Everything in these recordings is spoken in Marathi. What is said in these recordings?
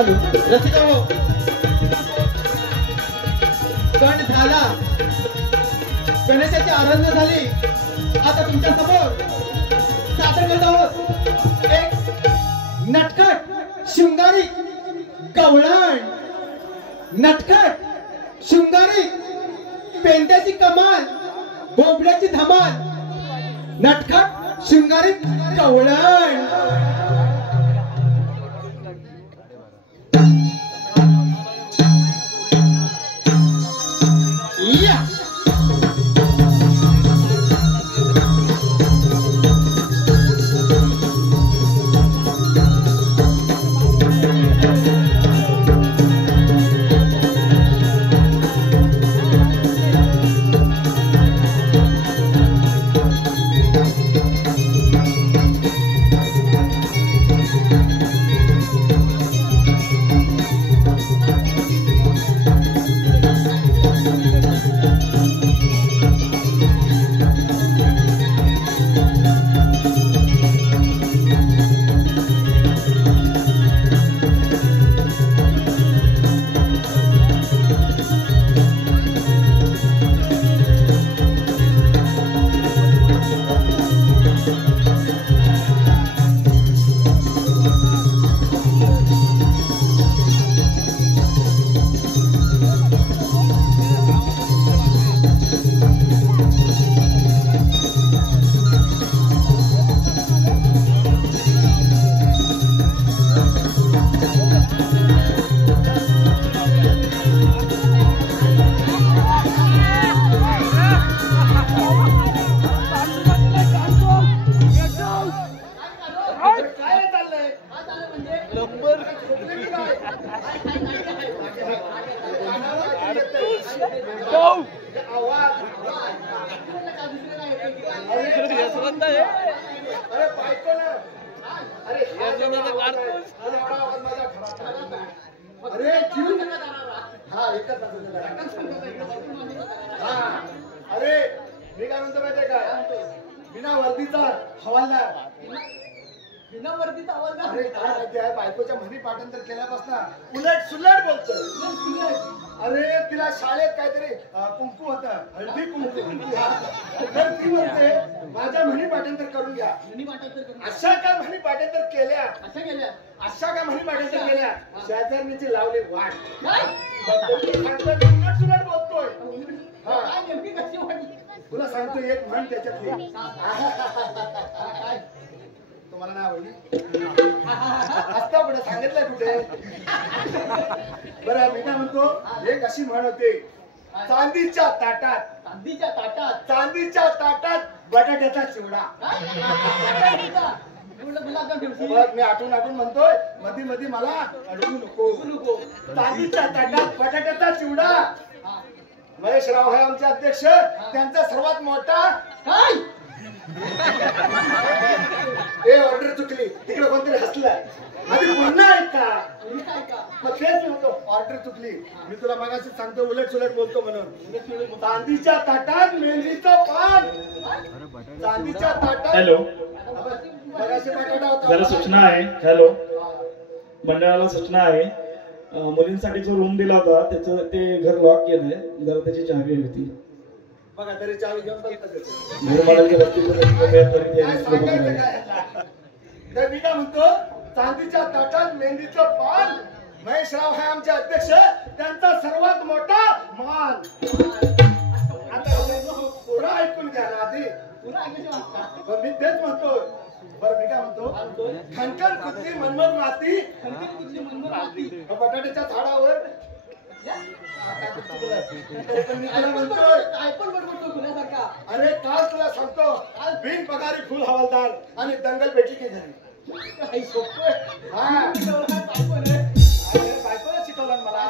चालू रसिका हो सण झाला गणेशाची आराधना झाली आता तुमच्या समोर सादर करत आहोत एक नटखट शृंगारी गवळण नटखट शृंगारी पेंड्याची कमाल बोबड्याची धमाल नटखट शृंगारी गवळण बायकोच्या म्हणी पाठांतर केल्यापासून उलट सुलट बोलतोय. अरे तिला शाळेत काहीतरी कुंकू होता हळदी कुंकू तर ती म्हणते माझ्या म्हणी पाठांतर करून घ्या. अशा काय म्हणी पाठांतर केल्या अशा काय म्हणी पाठांतर केल्या शेजारणीची लावली वाट उलट सुलट बोलतोय. तुला सांगतो एक म्हण त्याच्यातली तुम्हाला नाही आवडली असता कुठे सांगितलंय कुठे बरं मी काय म्हणतो एक अशी म्हण होते चांदीच्या ताटात बटाट्याचा चिवडा. मी आठवून म्हणतोय मधी मधी मला अडवू नको. चांदीच्या ताटात बटाट्याचा चिवडा. महेशराव हे आमचे अध्यक्ष त्यांचा सर्वात मोठा काय ए ऑर्डर चुकली तिकडे कोणतरी हसलाय आधी पुन्हा ऐका मग तेच म्हणतो ऑर्डर चुकली. मी तुला मगाशी सांगतो उलट सुलट बोलतो म्हणून. चांदीच्या ताटात मेहंदीचं पान. चांदीच्या ताटात हॅलो मगाशी बटाटा होता. जरा सूचना आहे. हॅलो मंडळाला सूचना आहे मुलींसाठी जो रूम दिला होता त्याचं ते घर लॉक केलंय जरा त्याची चावी होती बघा तरी चावी घेऊन तर मी काय म्हणतो चांदीच्या ताटात मेहंदीचं पान. महेशराव हे आमचे अध्यक्ष त्यांचा सर्वात मोठा मान. आता पुरा ऐकून घ्या ना आधी मी तेच म्हणतो. बरं मी काय म्हणतो खनखन कुठली मनमोहन माती बटाट्याच्या झाडावर अरे काल तुला सांगतो बिन पगारी फुल हवालदार आणि दंगल पेटी की झाली. बायकोला शिकवला मला.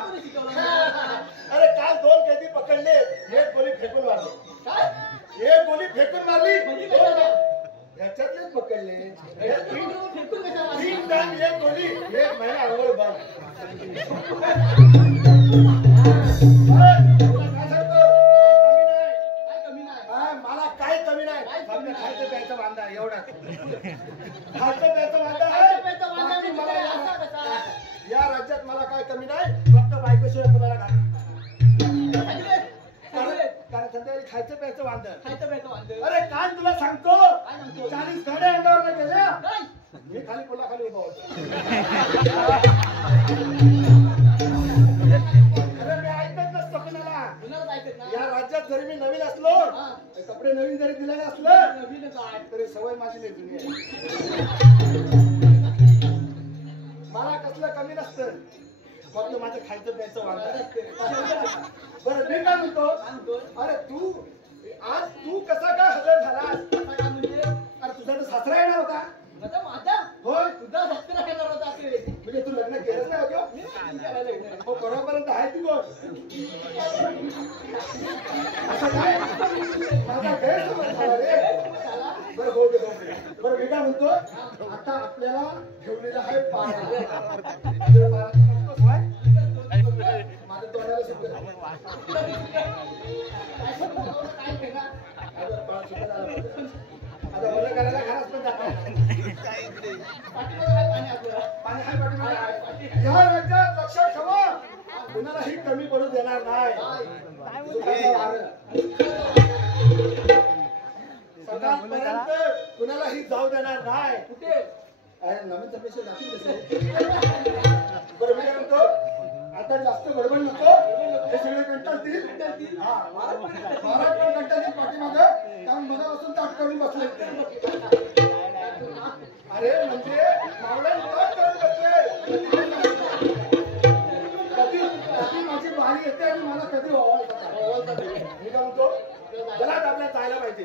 अरे काल 2 कैदी पकडले एक गोळी फेकून मारली. एक गोळी फेकून मारली त्याच्यातलेच पकडले. 3 टाइम एक गोळी 1 महिना अंघोळ बंद. मला काय कमी नाही फक्त खायचं प्यायचं वांदा एवढा. खायचं प्यायचं वांदा आहे. या राज्यात कारण संध्याकाळी खायचं प्यायचं वांदर. खायचं प्यायचं वांदे. अरे कान तुला सांगतो काय सांगतो? 40 गाड्या अंगावर गेल्या काय? मी खाली पोलाखाली उभा होतो. अरे मी ऐकत नसतो कुणाला. कुणालाच ऐकत नाही. या राज्यात जरी मी नवीन असलो हा. कपडे नवीन जरी दिलेले असलं नवीन काय? तरी सवय माझी लई जुनी आहे. मला कसलं कमी नसतं फक्त माझं खायचं प्यायचं वांदर. बरं मी काय म्हणतो अरे तू आज तू कसा काय हजर झालास? आता काय म्हणजे? अरे तुझा तर सासरा येणार होता. आता माझा होय तुझा सत्कार करणार होता ते. म्हणजे तू लग्न केलंच नाही होतं? मी नाही करायला लागलोय. हो परवापर्यंत आहे ती गोष्ट. असं काय माझा गैरसमज झाला रे. बरं हो दे हो दे. बरं मी काय म्हणतो आता आपल्याला ठेवलेलं आहे पारा. पारा तू करतोस काय? माझ्या तोंडाला सुद्धा काय केला? आता पारा सुद्धा झाला पाहिजे. आता बरं करायला घरात पण जात नाही. पाठीमागं काय पाणी आपल्याला? पाणी आहे पाठीमागे आहे. या राज्यात लक्षात ठेवा कुणालाही कमी पडू देणार नाही. सुखाचं वारं. सकाळपर्यंत कुणालाही जाऊ देणार नाही. कुठे? अरे नवीन तपेशी जातील तसे. बरं मी काय म्हणतो आता जास्त गडबड नको. हे सगळे कंटाळतील. हा महाराज पण कंटाळतील पाठीमागं कारण मनापासून ताट करून बसले. अरे म्हणजे मावळे ताट करून बसले. कधी माझी बारी येते आणि मला कधी ओवाळतात. मी काय म्हणतो चला आपल्याला जायला पाहिजे.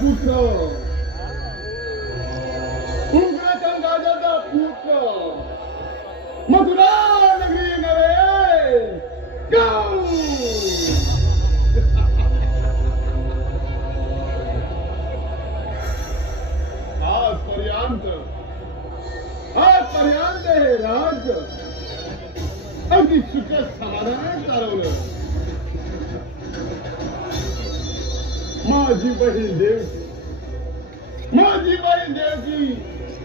पुत्र कुंकणाच्या गाजाचा पुत्र मथुरा नगरी नव्हे गाव आजपर्यंत हे राज्य अगदी सुख समाधान चालवलं. माझी बहीण देवकी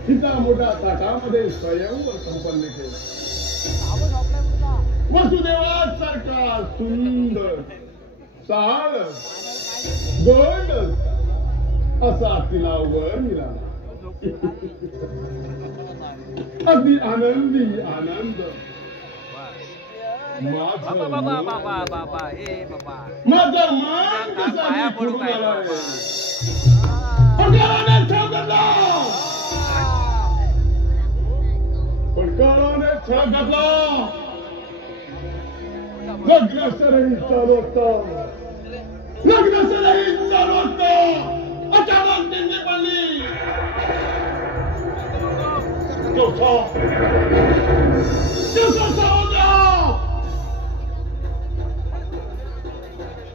तिचा मोठा ताटामध्ये स्वयंवर संपन्न केला. वसुदेवासारखा सुंदर साळ गोंड असा तिला वर मिळाला. अगदी आनंदी आनंद. माझं मान कसा फुटून आलाय. पडकाराने छळ घातला. लग्न सरही चालू असतं. अचानक दिंडी पडली.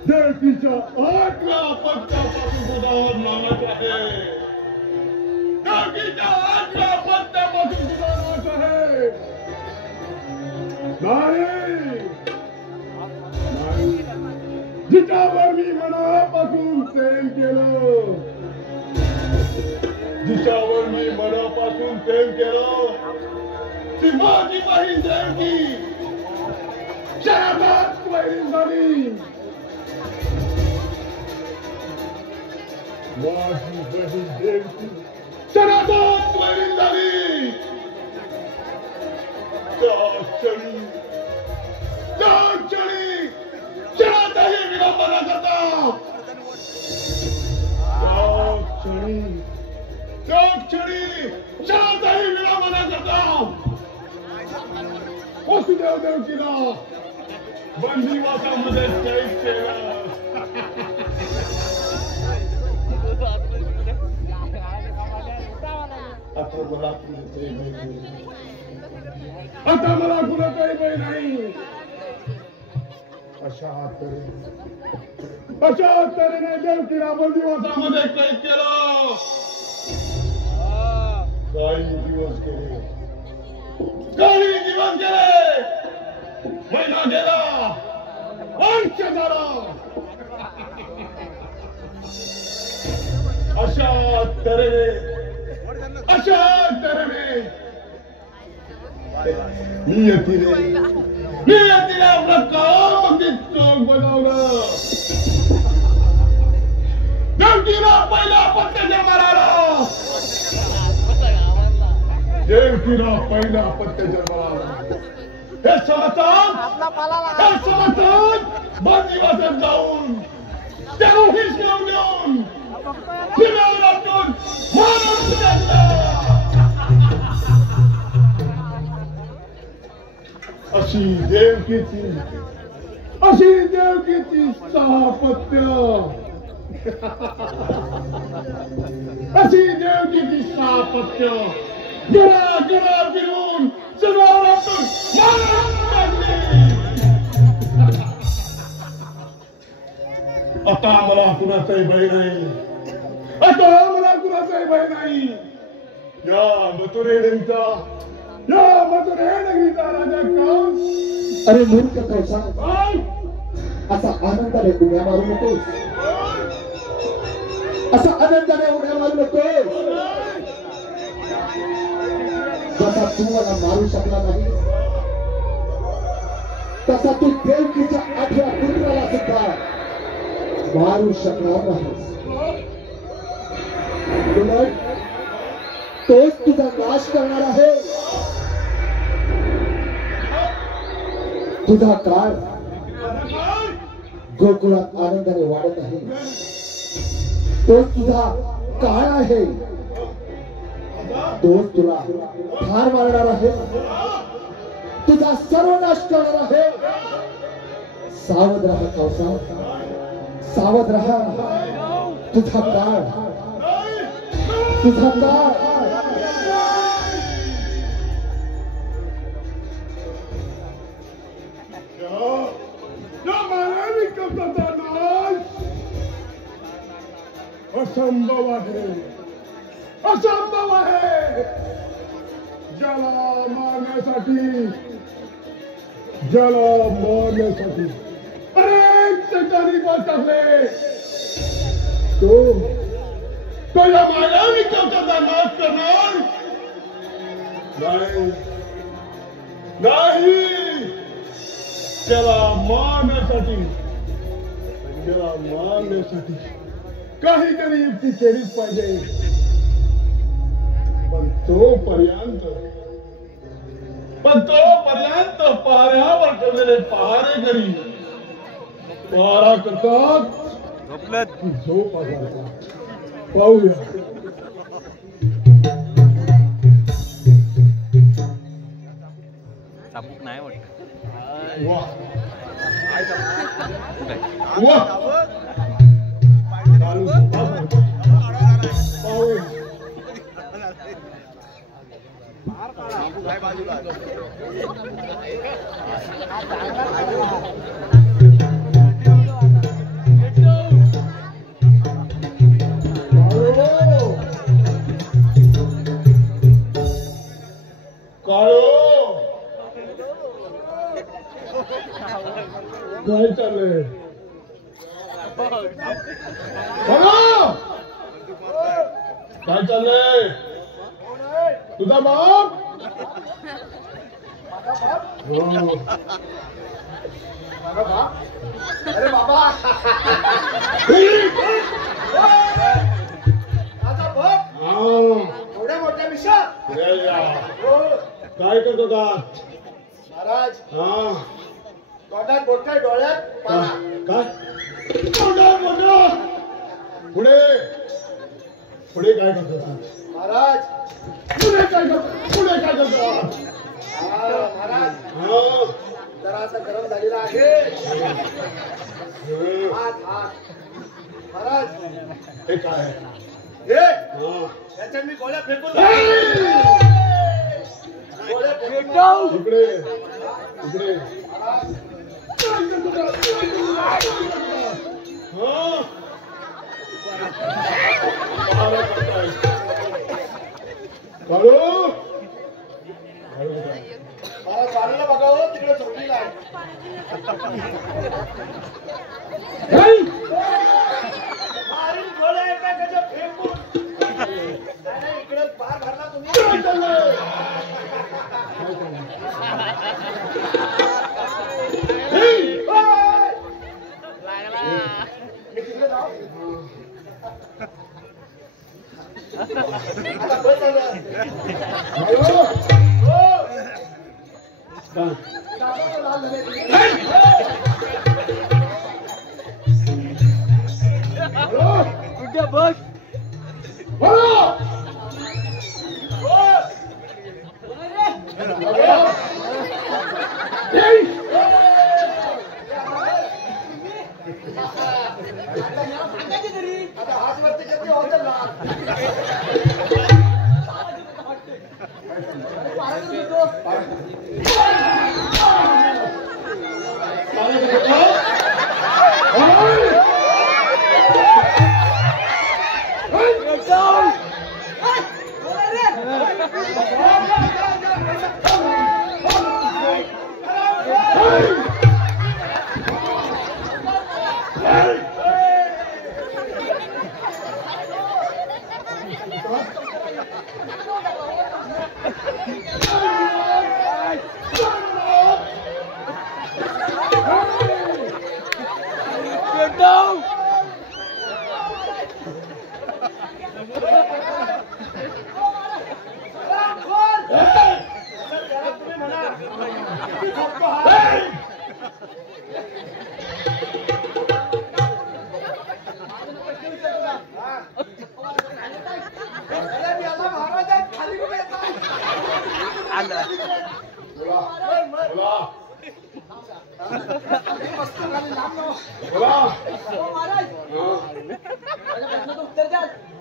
देवकीच्या 8व्या पत्त्यापासून दुधावर नावाच आहे. देवकीच्या 8व्या पत्त्यापासून दुधावर नावाच आहे. नाही जिच्यावर मी मनापासून प्रेम केलं. जिच्यावर मी मनापासून प्रेम केलं ती माझी बहीण देवकी शराबात वैरी झाली. माझी बहीण देवकी शराबात वैरी झाली. त्या क्षणी शरातही विडंबना करता. त्या क्षणी शरातही विडंबना करता. वसुदेव देवकीला बंदिवासामध्ये कैद केलं. आता मला कुणा काही भय नाही. अशा तऱ्हेने देवकीला बंदिवासामध्ये कैद केलं. काही दिवस गेले. महिना गेला. वर्ष झाला. अशा तऱ्हेने नियतीने आपलं काम अगदी चोख बजावलं. देवकीला पहिला पत्ता जन्माला. देवकीला पहिला पत्ते जन्माला. हे समाचार बंदिवासात जाऊन त्याला हिसकावून घेऊन फिरावं लागून मारून टाकलं. अशी देवकीची स्थापत्य. अशी देवकीची स्थापत्य गिरा फिरून जनावरातून मारून टाकली. आता मला कुणाचाही भय नाही. या मथुरे नगरीचा राजा कंस. अरे मूर्ख कंसा, असा आनंदाने उड्या मारू नकोस. असा आनंदाने उड्या मारू नकोस. जसा तू मला मारू शकला नाही तसा तू देवकीच्या 8व्या पुत्राला सुद्धा मारू शकणार नाहीस. उलट तोच तुझा नाश करणार आहे. तुझा काळ गोकुळात आनंदाने वाढत आहे. तोच तुझा काळ आहे. तोच तुला ठार मारणार आहे. तुझा सर्वनाश करणार आहे. सावध राहा कंसा, सावध राहा. तुझा काळ तुझा काळ असंभव आहे, असंभव आहे. ज्याला मारण्यासाठी अनेक सेटांनी पाठ टाकले, तो या मायावी कवचाचा नाश करणार नाही. त्याला मारण्यासाठी काहीतरी युक्ती केलीच पाहिजे. पण तोपर्यंत पाऱ्यावर ठेवलेले पहारेकरी पहारा करतात की झोप आजारतात. पाहूया. चाबूक नाही वाटत. वाह काय चाललंय? काय चाललंय? तुझा बाप? अरे बाबा माझा बाप एवढ्या मोठ्या मिशा काय करतो का महाराज? हा तोंडात बोट डोळ्यात पाला. काय तोंडात पुढे पुढे काय करतो का महाराज? पुढे काय करतो महाराज जरा असं गरम झालेला आहे. हात महाराज हे काय हे त्याच्यात मी गोळ्या फेकून गोळ्या फेकून इकडे गाडीला बघावं तिकडे झोपलेला आहे. गोळ्या एका त्याच्या फेकून नाही इकडे पार भरला तुम्ही. आता हात वरती करते होतं ना.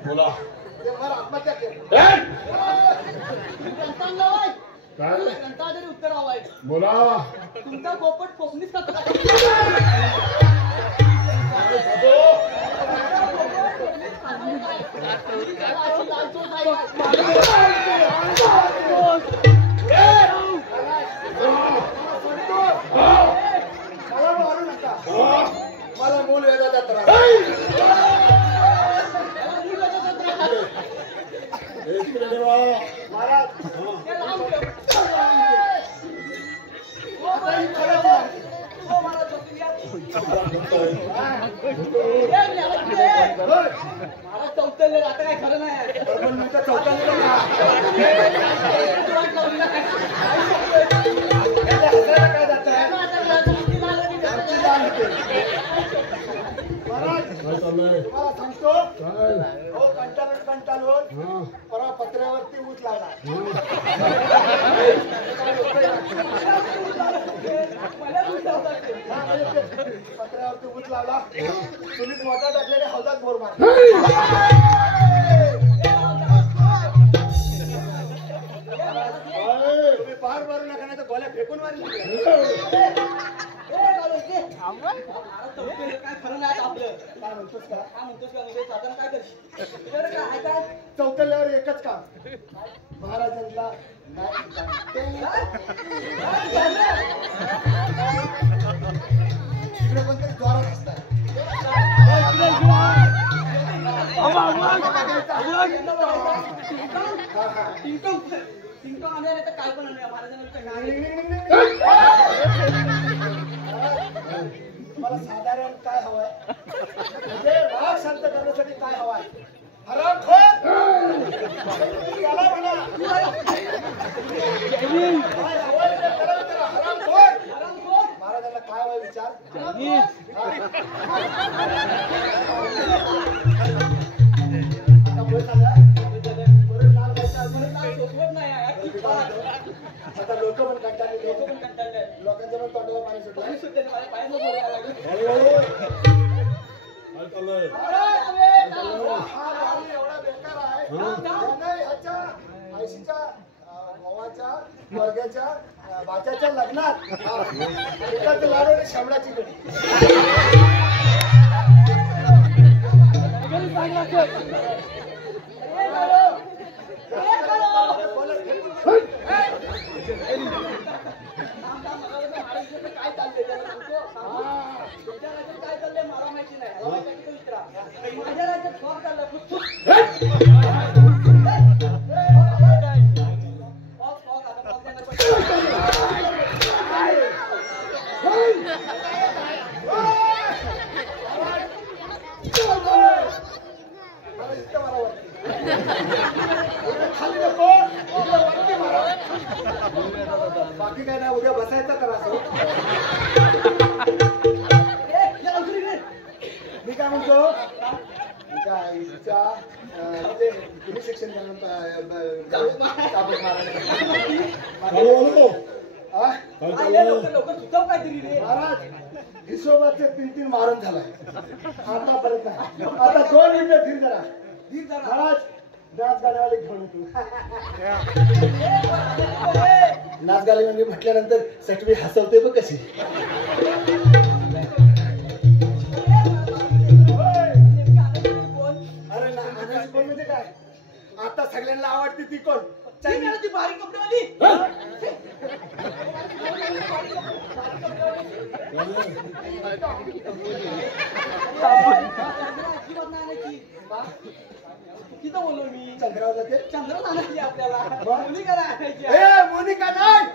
बोला ते मला आत्महत्या केली. ग्रंथांना वाय. काय ग्रंथा तरी उत्तर हवाय. बोला तुमचा पोपट कोकणीच का मला मारू नका. मला मूल वेदाचा त्रास. महाराज आता ही खरंच आहे. मला चौथले आता काय खरं नाही. पण मी तर चौथ्यांदा ना. याला हसायला काय जातं आहे? महाराज काय चाललंय तुम्हाला सांगतो काय हो कंटाळून हा परवा पत्र्यावरती ऊस लागला. पत्र्यावरती ऊस लावला. चुलीत मोठा टाकलेले हौदात मोर मारला. तुम्ही पार मारू नका नाही तर गोल्या फेकून मारली. काय खरं नाही आपलं. काय म्हणतोस का? काय म्हणतोस का म्हणजे साधारण काय करशील काय काय चौथल्यावर एकच काम महाराजांना इकडे पण तरी द्वारात असतात. तिंका आणायला तर काय पण नाही महाराजांना तुम्हाला साधारण काय हवंय म्हणजे राग शांत करण्यासाठी काय हवाय? हरामखोर त्याला म्हणा काय हवंय ते त्याला विचारा. हरामखोर महाराजांना काय हवंय विचार. आता पुढे सांगा. पुढे नाव घ्यायचं. आता लोक पण कंटाळले. लोकांच्या पण तोंडाला पाणी सुटलं. काय चाललंय हा गावी एवढा बेकार आहे. त्याने ह्याच्या आयशीच्या भावाच्या वर्गाच्या बाच्याच्या लग्नात एकाच लाडू आणि शामळाची कडी. काय चाललंय काय चाललंय मला माहिती नाही. माझ्या राज्यात फॉग चाललाय. खाली नको वरती मारा. बाकी काय नाही. उद्या बसायचा त्रास हो. मी काय म्हणतो तुमच्या आईच्या म्हणजे तुम्ही शिक्षण लवकर सुचव काहीतरी रे. महाराज हिशोबाचे 3 मारून झालाय आतापर्यंत नाही. आता 2 मिनिटं धीर जरा. महाराज नाच गाण्यावाले घेऊन येतो. नाच गाणे म्हणजे म्हटल्यानंतर सटवी हसवते बघ कशी. अरे नानाची कोण म्हणजे काय आता सगळ्यांना आवडते ती कोण? ती बारीक कपडेवाली. किती बोललो मी. चंद्रावर जाते. चंद्रात आणायची आपल्याला. मोनिका आणायची. ए मोनिका नाही.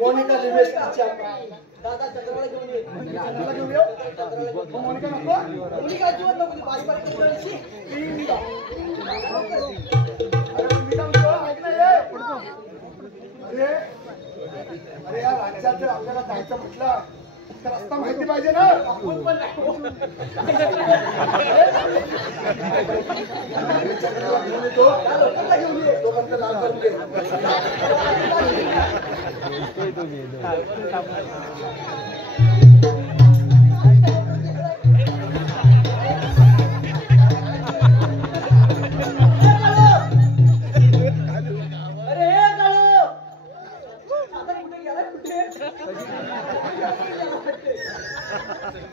मोनिका लिबेस्टरची आपण. दादा चंद्राला घेऊन ये. चंद्राला घेऊन येऊ. मग मोनिका नको. मोनिका अजिबात नको. ती बारीक बारीक कपडेवालीची. अरे मी काय म्हणतो ऐक ना ये. अरे अरे या राज्यात जर आपल्याला जायचं म्हटलं तर रस्ता माहिती पाहिजे ना. आपण पण नाही. चंद्राला घेऊन येतो. लोकांना घेऊन ये. तोपर्यंत लाल करून घे.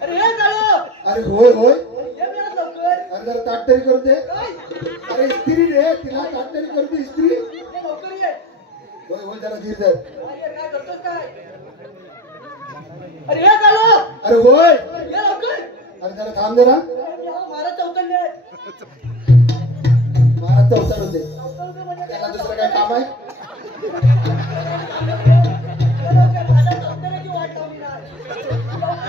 अरे हे काळो अरे होय होय ये मी आज लवकर अरे जरा ताट तरी करू दे. काय अरे इस्त्री रे, तिला ताट तरी करू दे इस्त्री. ये लवकर ये होय होय जरा धीर धर. अरे काय करतोस काय अरे हे काळो अरे होय ये लवकर अरे जरा थांब जरा. महाराज चौकले महाराज चौथाड होते, त्याला दुसरं काय काम आहे? वाट लावली नाही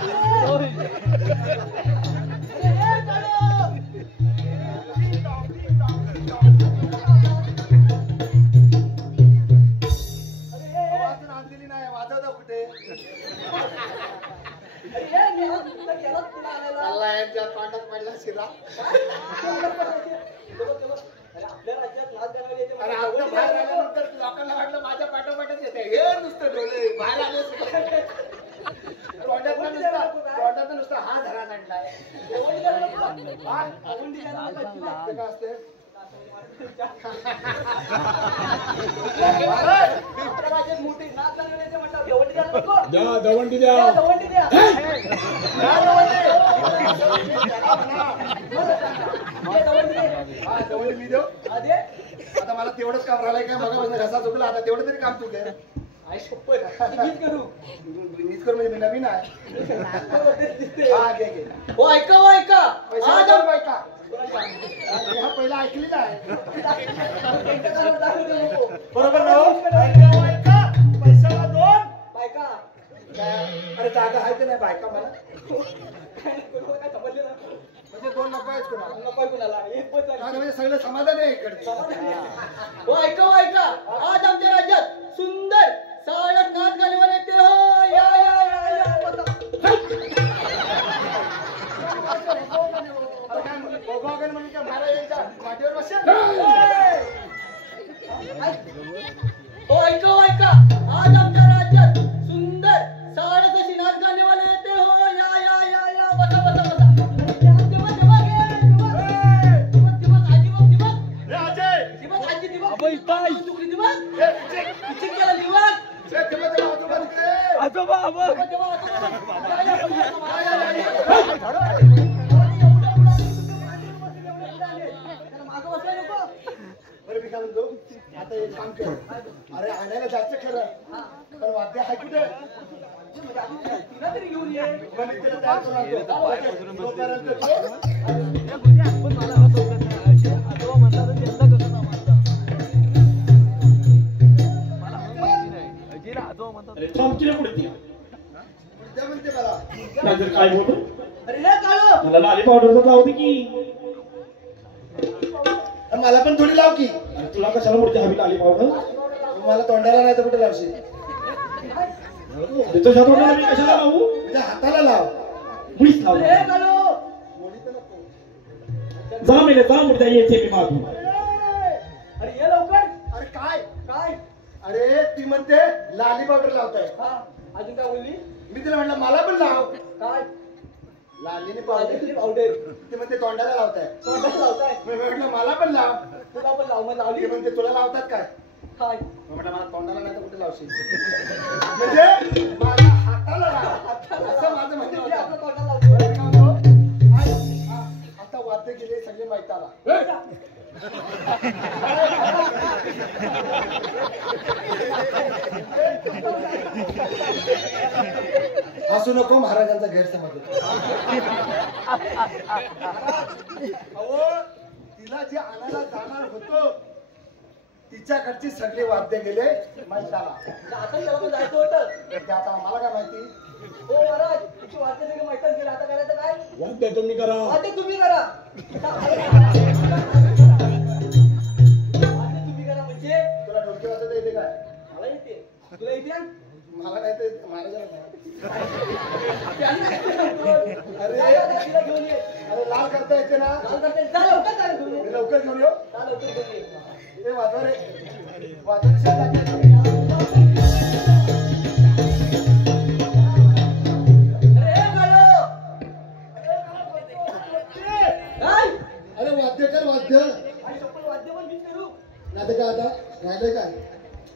आवाज आणलेली नाही, वाजवता कुठे? अल्ला यांच्या तोंडात पडला शिरा. अरे आता बाहेर आल्यानंतर लोकांना वाटलं माझ्या पाठोपाठच येते. हे नुसतं डोळे बाहेर आले तोंडात नुसतं हा धरा काढलाय. ते काय असते? द्या दवंडी द्या. हा जवळ मी देऊ. आता मला तेवढंच काम राहिलंय काय? मग घसा चुकला, आता तेवढं तरी काम चुकले. मीच करू म्हणजे मी नवीन आहे. हा घे घे. ऐका पैसा दोन बायका. हा पहिला ऐकलेला आहे. बरोबर ना हो? ऐका पैशाला दोन बायका अरे जागा आहे की नाही बायका मला? काय समजले ना म्हणजे दोन नको आहेत कोणाला? नको कुणाला एक पण हा, म्हणजे सगळं समाधान आहे इकडे. ऐका आज आमच्या राज्यात सुंदर साळक नाच घालवायला येते हो या अरे काय भोगावगण म्हणजे काय महाराज यांच्या माटीवर बसेल? ऐका आज आमच्या राज्यात सुंदर साळक अशी नाच घालवायला येते हो या बसा हे अजय! हे आजोबा बरं मी काय म्हणतो, आता एक काम कर. अरे आणायला जायचं खरं, पण वाद्य आहे कुठे? तरी घेऊन ये मग मी तिला तयार करून आणतो. तोपर्यंत अरे थांब तिला पुढे ती. उद्या म्हणते मला. नाहीतर काय बोलतो? अरे हे काळो मला लाली पावडर लावते की. मला पण थोडी लाव की. अरे तुला कशाला पुढे हवी लाली पावडर? मला तोंडाला नाही तर कुठे लावशील? तुझ्या तोंडाला मी कशाला लावू? म्हणजे हाताला लाव. मुळीच लावू. अरे हे काळो जा मेले जा मुर्द्या येते मी मागून. अरे ये लवकर अरे काय? काय अरे ती म्हणते लाली पावडर लावताय. हा अजून काय बोलली मी तिला म्हटलं मला पण लाव. काय लालीने पावडर. पावडर ती म्हणते तोंडाला लावताय. तोंडाला लावताय मी म्हटलं मला पण लाव. तुला पण लाव मग ती लावली म्हणते तुला लावतात काय? काय मी म्हटलं मला तोंडाला नाही तर कुठे लावशील? म्हणजे माझ्या हाताला लाव असं माझं म्हणणं म्हणजे आपलं होतं. तोंडाला लावतो बरं का म्हणतो? आता वाद्य गेले सगळे मैताला. हसू नको, महाराजांचा गैरसमज होतो. अहो तिला जे आणायला जाणार होतो तिच्याकडची सगळी वाद्य गेले मैताला. आता त्याला पण जायचं होतं ते आता आम्हाला काय माहिती? हो महाराज तुमची वाद्य सगळं माहितच गेलं आता करायचं काय वाद्य तुम्ही करा. वाद्य तुम्ही करा तुम्ही करा म्हणजे तुला डोके वाजवता येते काय? मला येते तुला येते मला नाही तर महाराजांना नाही. अरे तिला घेऊन ये अरे लाल करता येते ना? लाल करते जा लवकर जा घेऊन ये मी लवकर घेऊन येऊ. जा लवकर घेऊन ये ते वाजवा रे. वाजवा शेतात. अरे वाद्य कर वाद्य. आणि चप्पल वाद्य पण मीच करू नाही तर काय आता राहिलंय काय?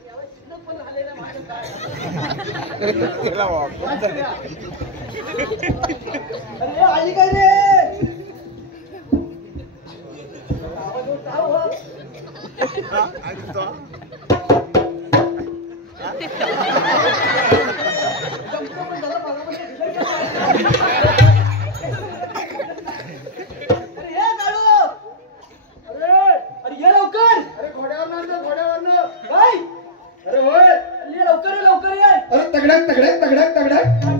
याला शिल्लक पण झालेलं माझं काय अरे आली काय रे तगडक तगडक तगडक तगडक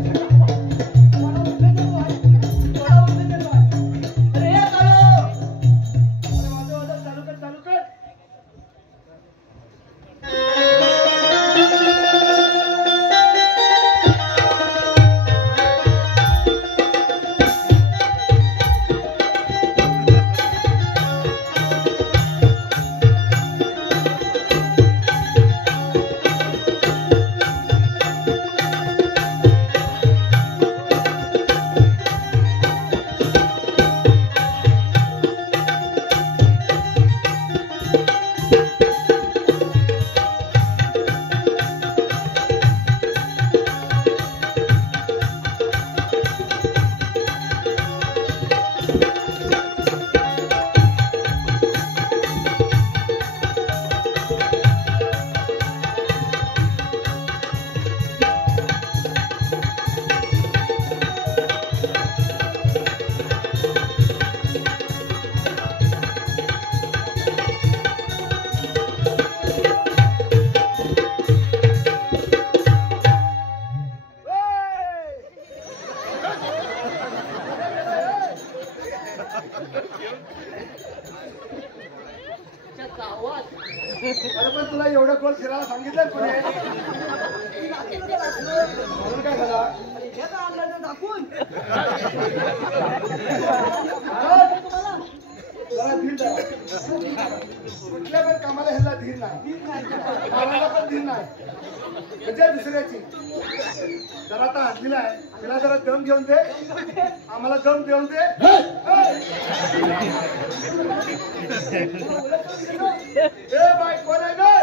अरे पण तुला एवढं गोल फिरायला सांगितलं कोणी म्हणून काय झाला जरा धीर जरा कुठल्या पण कामाला ह्याला धीर नाही कामाला पण धीर नाही म्हणजे दुसऱ्याची जरा आता हल्लीला आहे तिला जरा दम घेऊन दे आम्हाला दम देऊन दे ए बाय कोण आहे गे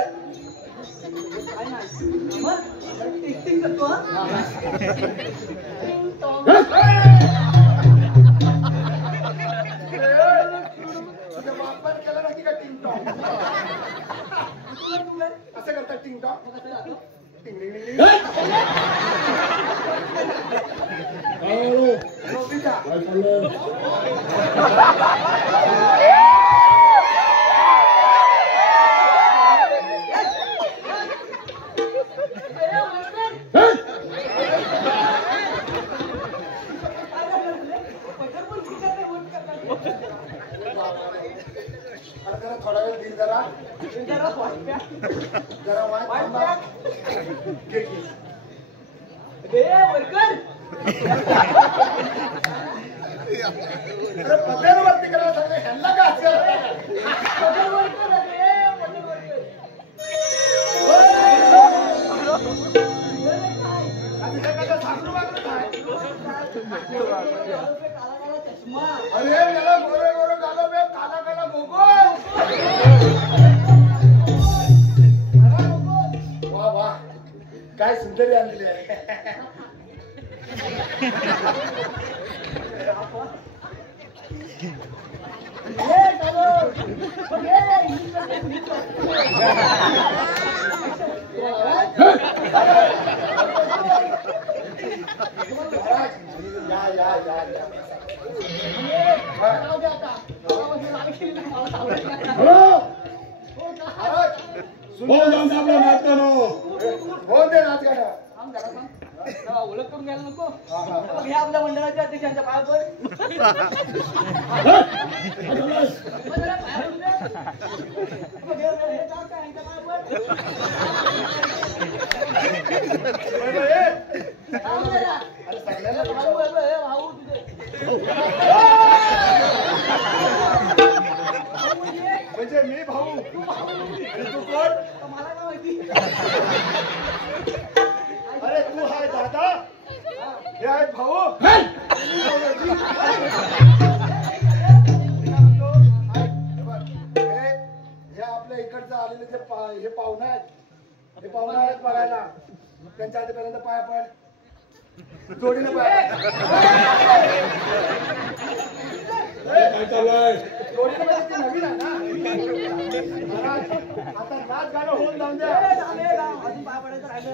तुझ्या बापाने केलं नाही का टिंग टॉंग असं करतात टिंग टॉंग टिंग टिंग टिंग नोबिता थोडा वेळ दिल जरा जरा पदरवरती करायला सांगते ह्यांना का असेल अरे मला गोरे गोरे घालो बे काला काला गोगो वा वा काय सुंदरी आणलेली आहे ओळख करून घ्यायला नको हे आपल्या मंडळाच्या अध्यक्षांच्या पायावर म्हणजे मी भाऊ आणि तू कोण मला काय माहिती अरे तू हाय दादा हे आहेत भाऊ हे आपल्या इकडचं आलेले जे हे पाहुणे आहेत बघायला त्यांच्या आधी पहिल्यांदा पाया पड जोडीने पाया काय चाललंय जोडीने म्हणजे ती नवीन आहे ना महाराज, आता नाच गाणं होऊन जाऊन द्या. अजून पाय पडायचं राहिलं.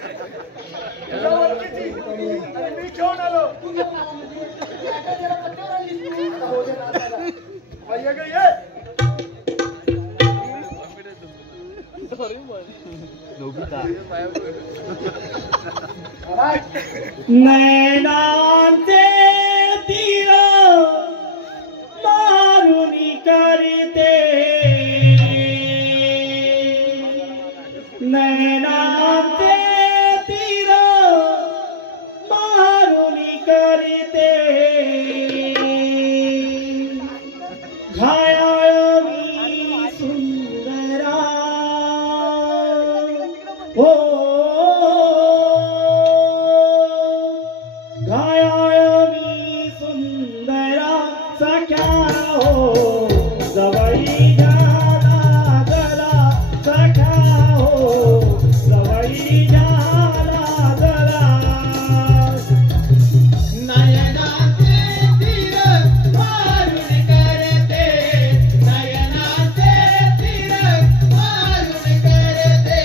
तुझ्या ओळखीची आणि मी घेऊन आलो. आता हो दे नाचायला. ये ग ये. महाराज नैनांचे तीर मारुनी करते नैनांचे तीर मारुनी करते घायाळ मी सुंदरा हो घायाळ मी सुंदरा सख्या हो जवळी जाना जरा सख्या हो जवळी जाना जरा नयनाचे तीर मारून करते नयनाचे तीर मारून करते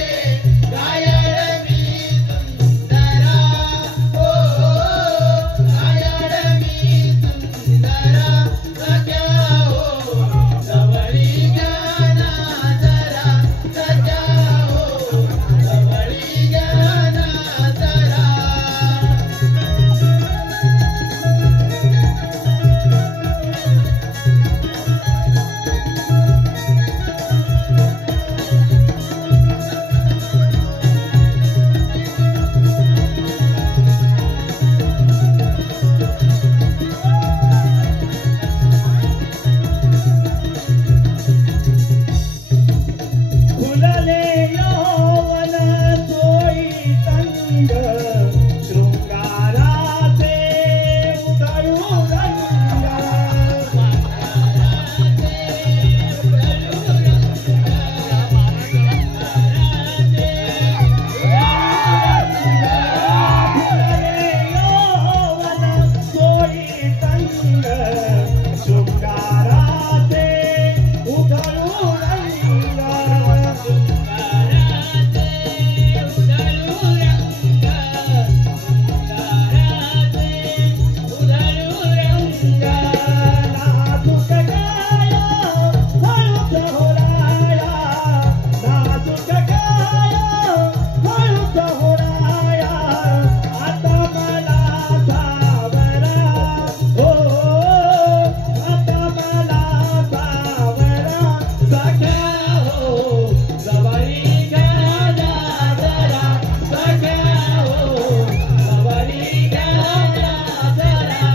घायाळ मी सुंदरा हो घायाळ मी सुंदरा सख्या हो जवळी जाना जरा सख्या हो जवळी जाना जरा फुलले यौवन तोई तंग शृंगाराचे उधळू रंग फुलले यौवन तोई तंग शृंगाराचे उधळू रंग नाजुक काया हळूच होराया नाजुक काया हळूच होराया आता मला सावरा हो आता मला सावरा सख्या हो जवळी घ्याला जरा सख्या हो जवळी घ्याला जरा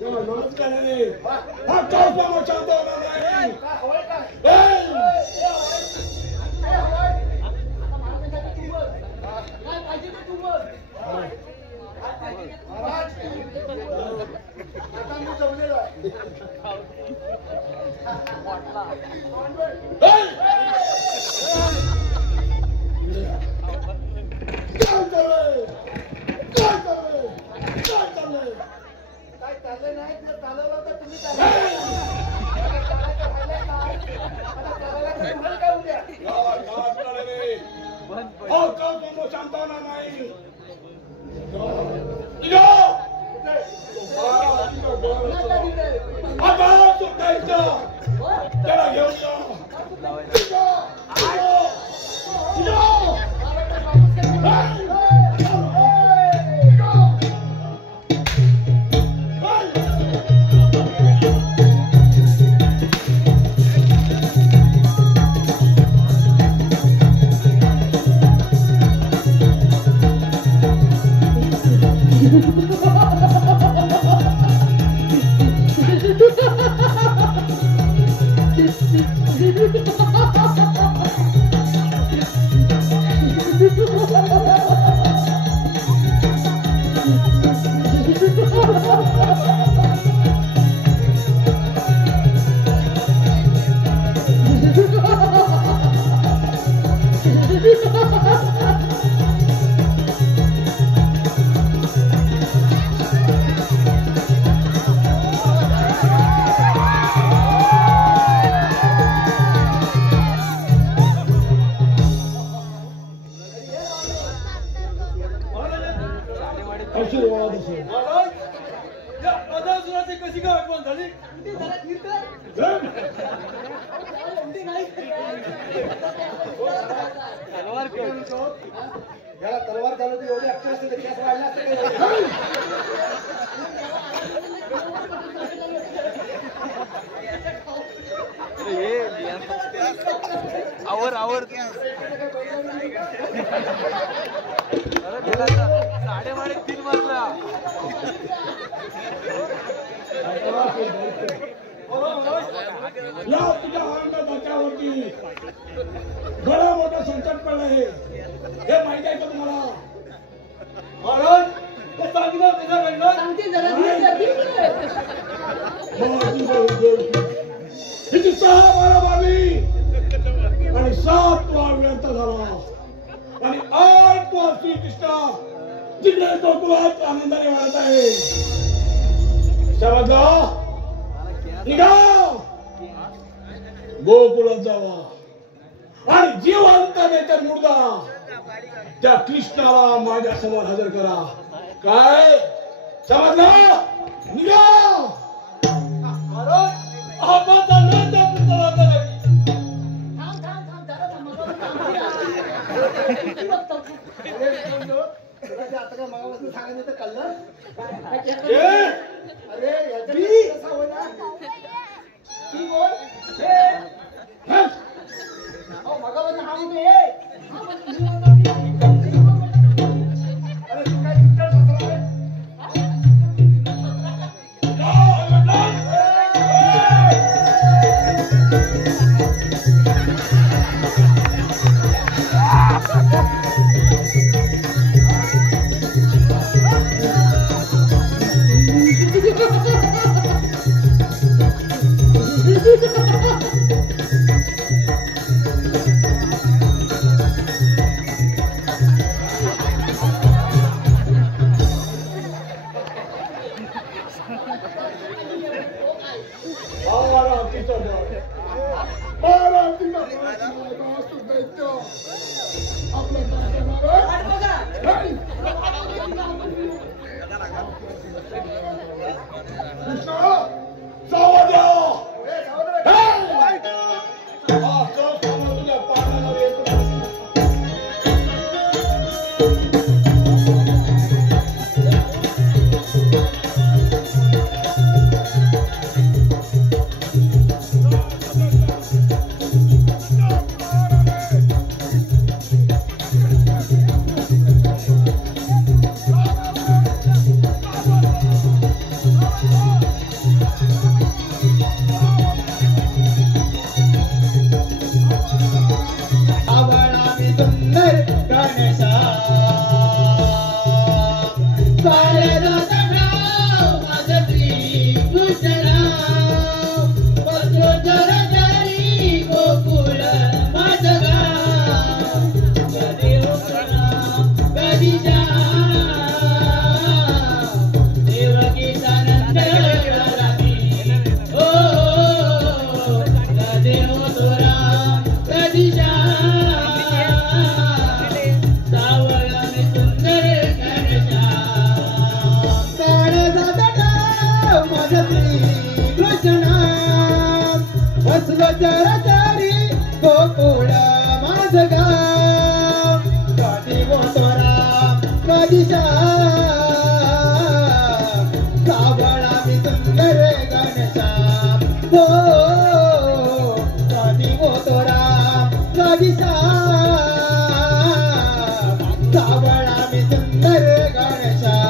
नमस्कार रे हा काय प्रमोशन देणार नाही काय हवंय काय? ए! काय पाहिजे ते तू बघ. महाराज आता मी जमलेलो आहे. ए! काय चाललंय काय चाललंय जर चालवलं तर तुम्ही चालवायचं राहिलंय का? आता चालवायला काय तुम्हाला काय उद्या? सांगताना नाही आता सुटायचं त्याला घेऊन कशी काय आठवण झाली याला तलवार चालवते एवढी अक्षर असते तर केस वाढले असते आवर आवर साडेबारा 3 वाजला या तुझ्या वारंदा डोक्यावरती बडा मोठा संकट पडलं आहे हे माहिती आहे का तुम्हाला महाराज ते सांगितलं कसं घडलं सांगते जरा हिची 6 बारा मारली आणि 7 वार व्यर्थ झाला आणि 8 वार श्रीकृष्ण जिकडे गोकुळात आनंदाने वाढत आहे समजलं निघा गोकुळात जावा आणि जिवंत नेतर मुर्दा त्या कृष्णाला माझ्या समोर हजर करा काय समजलं निघा आपण चाललो त्या कृष्णाला आता काय मगापासून सांगायचं तर कळलं ए अरे याच्या कसा होईल ती बोल मगापासून हा म्हणतो अरे तू काय चित्तर बसला बाळराजा माझा श्री कृष्णराव घनश्याम हो कधी होतो राम कधी सावळा मी सुंदर घनश्याम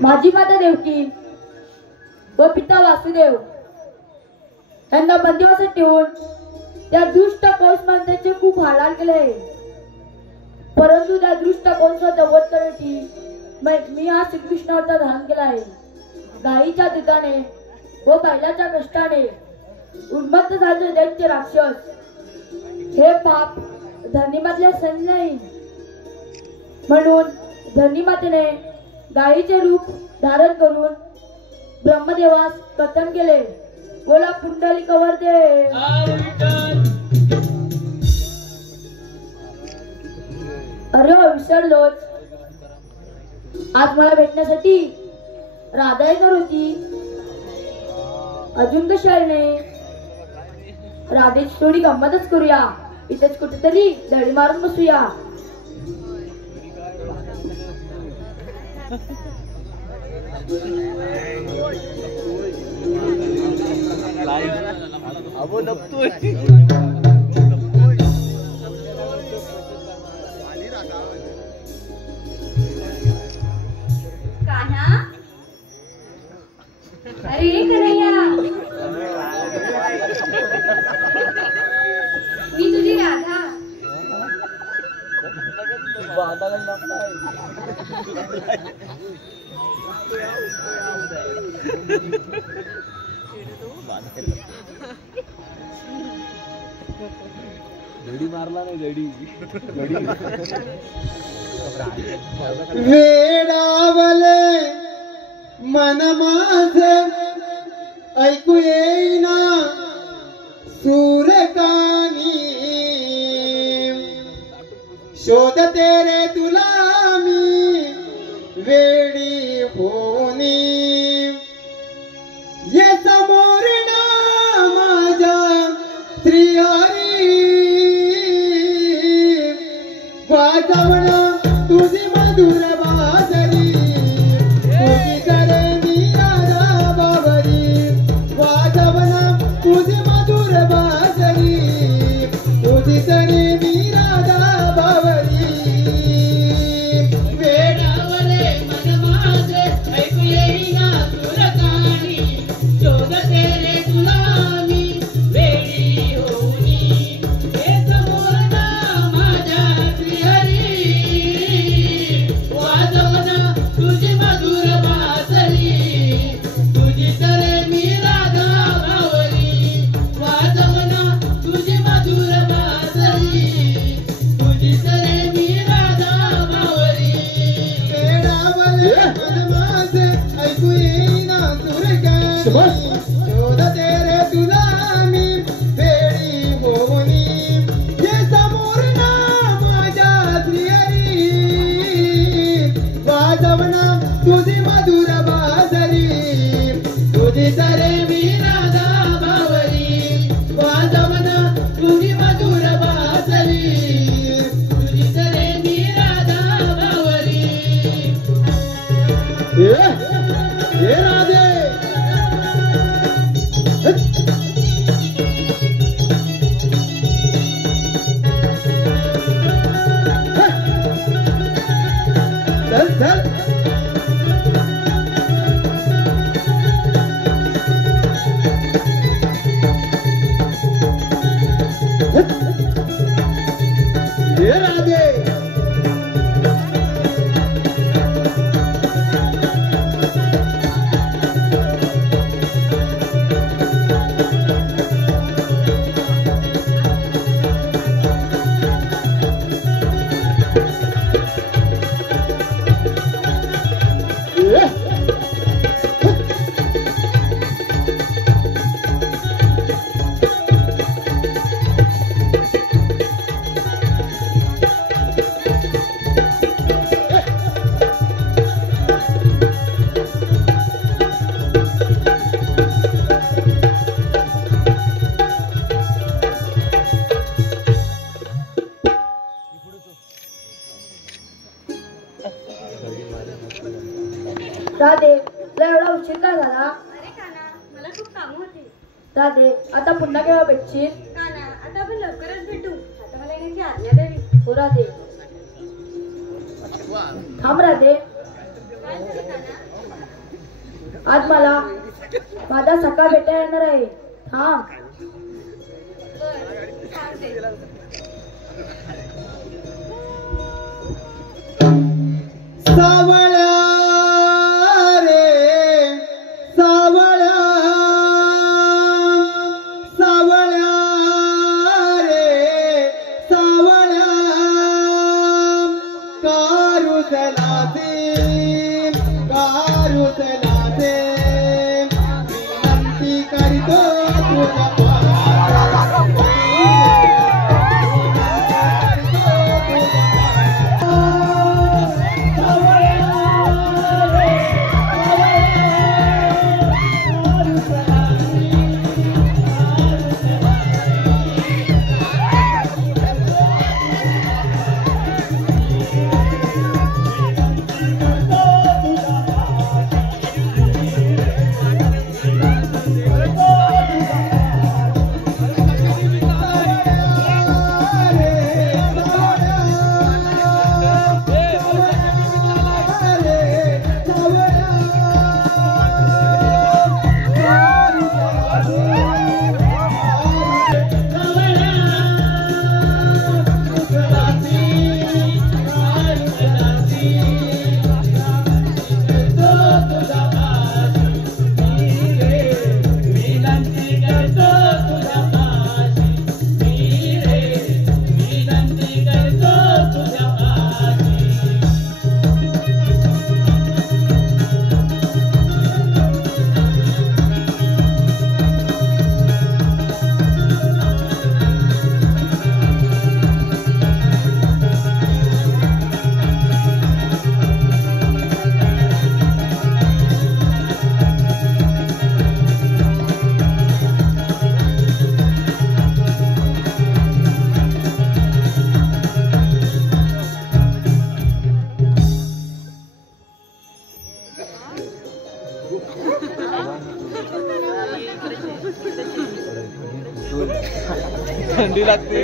माझी माता देवकी व पिता वासुदेव यांना बंदिवासात ठेवून त्या दुष्ट कंस माणसाचे खूप हालाल केले, परंतु त्या दुष्ट कंसाचा वध करण्यासाठी मी हा श्रीकृष्णावरचा धारण केला आहे. गायीच्या दुधाने व बैलाच्या कष्टाने उन्मत्त झालेले दैत्य राक्षस हे पाप धरणीमातेला सहन नाही, म्हणून धरणीमातेने गायीचे रूप धारण करून ब्रह्मदेवास कथन केले. बोला पुंडलिक वरदे. अरे विसरलोच, आज मला भेटण्यासाठी राधा येणार होती. अजून कशी आली नाही? राधेची थोडी गंमतच करूया, इथेच कुठेतरी दडी मारून बसूया. कान्हा, अरे कन्हैया, मी तुझी राधा. वेडावले मन माझे ऐकू येईना सूरकानी, शोधते रे तुला मी वेडी होनी. ये समोर ना माझ्या श्रीहरी वाजवणा तुझी मधुर बाजरी, तुझी करे मी राधा बाबरी. वाजवणा तुझी मधुर बाजरी, तुझी करे मी राधा बाबरी. वेडावले मन माझे ऐकू येईना सुरकानी, शोधते रे तुला मी वेडी होनी. हे समोर ना माझ्या श्रीहरी वाजवना तुझी मधुर बासरी, तुझी तरे मी राधा बावरी. वाजवना तुझी मधुर बासरी, तुझी तरे मी राधा बावरी. वेडावले मन माझे ऐकू येईना सुरकानी, शोधते रे तुला मी वेडी होनी. ये समोर ना माझ्या श्रीहरी वाजवना तुझी मधुर बासरी, तुझी तरे मी राधा बावरी. वाजवना तुझी मधुर बासरी, तुझी तरे मी राधा बावरी. हे राधे चल चल. हे राधे राधे तुला एवढा उशीर का झाला? अरे काना, मला खूप काम होती. राधे आता पुन्हा केव्हा भेटशील? काना, आता आपण लवकरच भेटू. आता मला येण्याची आज्ञा द्यावी. हो राधे. थांब राधे, काय झालं काना? आज मला माझा सखा भेटायला येणार आहे. थांब. बरं, सांगते. सावळ्या रे सावळ्या सावळ्या रे सावळ्या कारुसलाचे विनंती करतो तुझ्या थंडी लागते.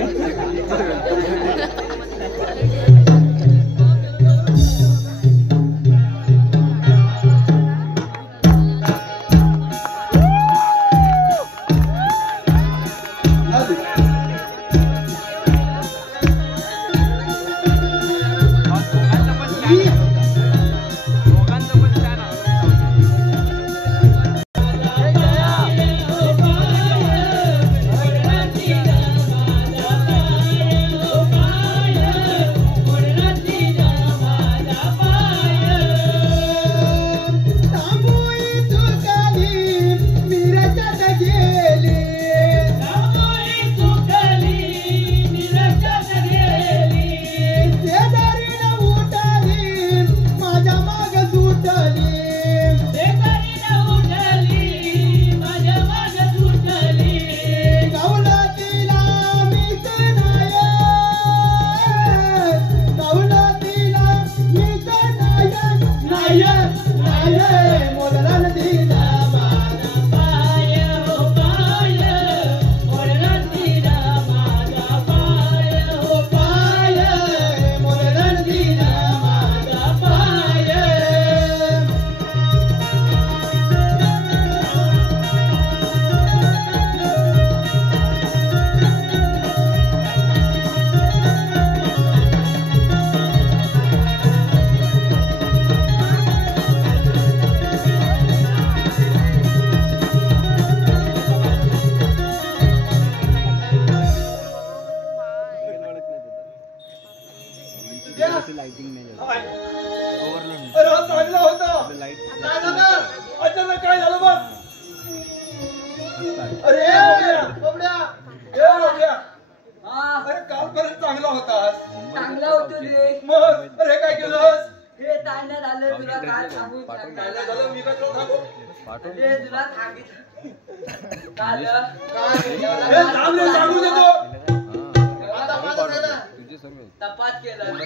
तपास केला मग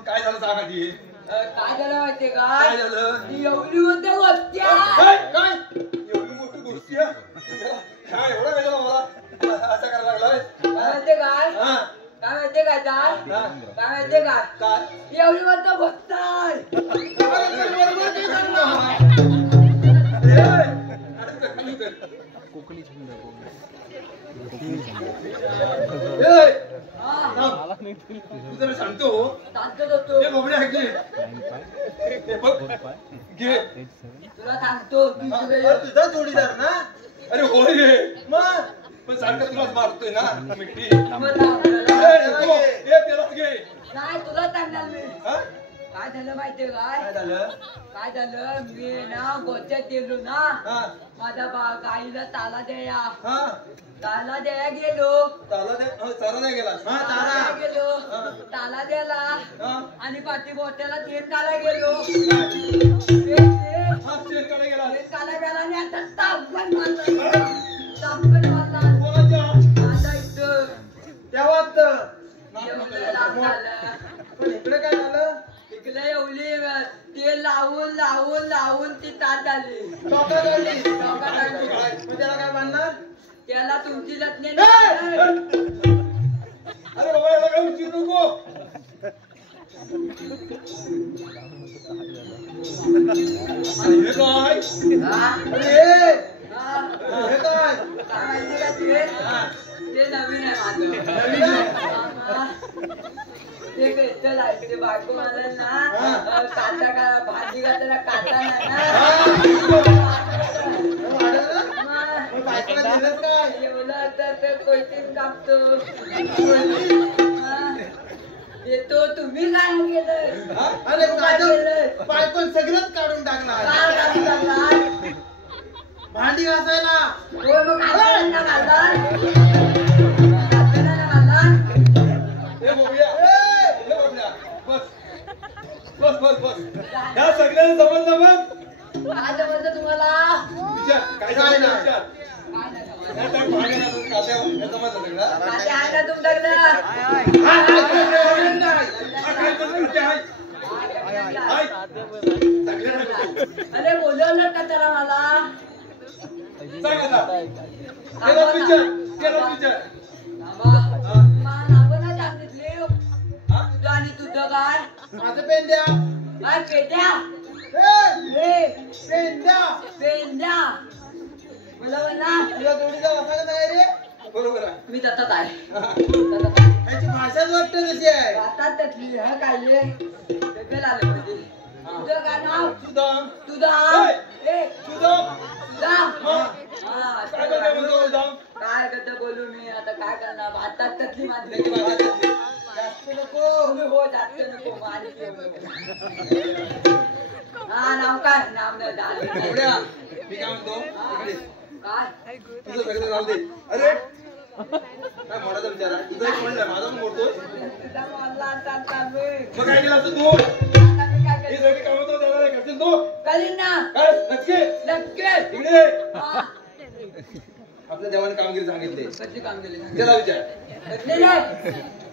काय झालं सांगा ती काय झालं माहितीये का काय झालं? ती एवढी होते गोष्टी काय एवढी मोठी गोष्टी आहे? काय एवढा काय झालं मला असं करायला लागलाय काय माहितीये काय हा काय माहितीये काय काय हा. काय माहितीये काय काय एवढी होतं गोष्ट आहे. बरोबर ते झालं. तुझं मी सांगतो सांगत होतो हे बोबडे ऐकले हे बघ घे तुला सांगतो की तुला तुझा जोडीदार ना अरे होय रे मग पण सारखं तुलाच मारतोय ना मिठी त्यालाच घे काय तुला सांगणार मी हा? काय झालं माहितीये काय काय झालं काय झालं मी ना गोच्यात गेलो ना हा माझ्या गाईला ताला द्या हा ताला द्या गेलो चाला नाही गेला हा ताला तारा गेलो ताला द्याला हा आणि पाठी बोट्याला तेल काढा गेलो हा शेतकडे गेला तेल काढा गेला आणि आता तापकन मारला तापकन मारला कोणाच्या आता इथं तेव्हाच एवढं लांब झालं पण इकडे काय झालं इकडे एवढी तेल लावून लावून लावून ती तात झाली डोक्यात आली. डोक्यात आली. मग त्याला काय बांधणार त्याला तुमची लटणे अरे बाबा याला काय विचारू नको आणि हे काय अरे हे काय ते नवीन आहे नवीन आहे? माझं ते भेटतं लाईट बायको मला ना काटा का भाजी घाताना काटा नाही मग बायकोला दिलंच काय एवढं तर ते कोयतीन कापतो येतो तुम्ही काय केलं हा? अरे काय केलंय? बायकोन सगळंच काढून टाकणार काय काढून टाकलाय? भांडी घासायला होय मग घालताना घालताय? घालताना घालताय? हे बघूया हे बघूया बस बस बस बस ह्या सगळ्यांना समजलं मग काय जमलं तुम्हाला? विचार काय नाही विचार काय नाही समजलं. नाही तर भांडी घासून कात्या हे समजलं सगळं काटे आहे का तुमच्याकडं? अरे बोलवलं का त्याला मला? नावं नाही सांगितली. तुझं आणि तुझं काय? माझं पेन द्या काय पेट्या? ए, ए, पेंड्या पेंड्या. मला म्हणा, तुला जोडीचा वासा का नाही रे बरोबर आहे मी तसंच आहे. याची भाषाच वाटतं कशी आहे आता त्यातली हा काय रे? सगळं आलं पाहिजे. तुझं काय नाव? सुदाम तुझा ए सुदाम तुझा हा. हा, काय करता म्हणतो सुदाम काय करता बोलू मी आता काय करणार भातात त्यातली त्याची मात्र भाषा त्यातली. जास्त नको हो जास्त नको माझी हा नाव काय नाव नाही झालं. एवढ्या मी काय म्हणतो इकडे काय तुझं सगळं राहू दे अरे काय मोठाचा विचार आहे तुझा एक म्हणलं माझा पण मोडतोय तुझा मला चालता मी मग काय केलं असतं तू आता मी काय हे करेन? सगळी कामं तो त्याला नाही करशील तू करीन ना काय नक्की नक्की इकडे ये. हा. आपल्या देवाने कामगिरी सांगितली कशी काम केली त्याला विचार घेतली रे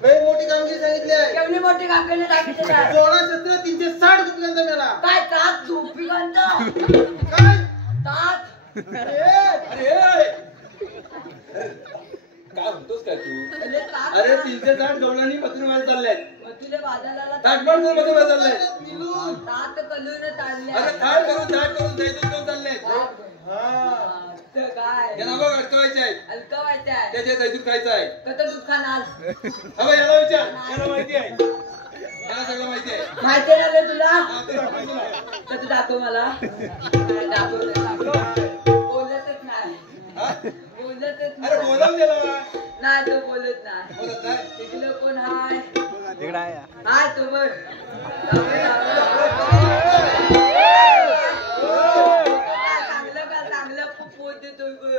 लई मोठी कामगिरी सांगितली आहे केवढी मोठी काम केली सांगितलं काय? 16,360 रुपयांचा मेला काय तात झोपिकांत काय तात अरे काय म्हणतोस काय तू म्हणजे तात अरे ना. 360 गवळणी पत्नी व्हायला चालल्यात मग तुझ्या बाजाराला ताटपाट करून मध्ये व्हायला चालल्यात तात कलून चालले अरे ताट करून दैतून घेऊन चाललेत हा काय याला बघ अडकवायचे आहेत हलकवायचं आहे त्याचे दैतून खायचं आहे कसं दूध खाणार हा बघ, याला विचार याला माहिती आहे याला सगळं माहिती आहे माहिती आहे ना रे तुला हा, ते दाखवायचं नाही. तर तू दाखव मला काय दाखव बोलतच नाही हा? बोलतच अरे नाही बोलावून त्याला नाही तो बोलत नाही बोलत नाही तिकडं कोण हाय हाय तो बघ चांगलं का चांगलं पोट देतोय बघ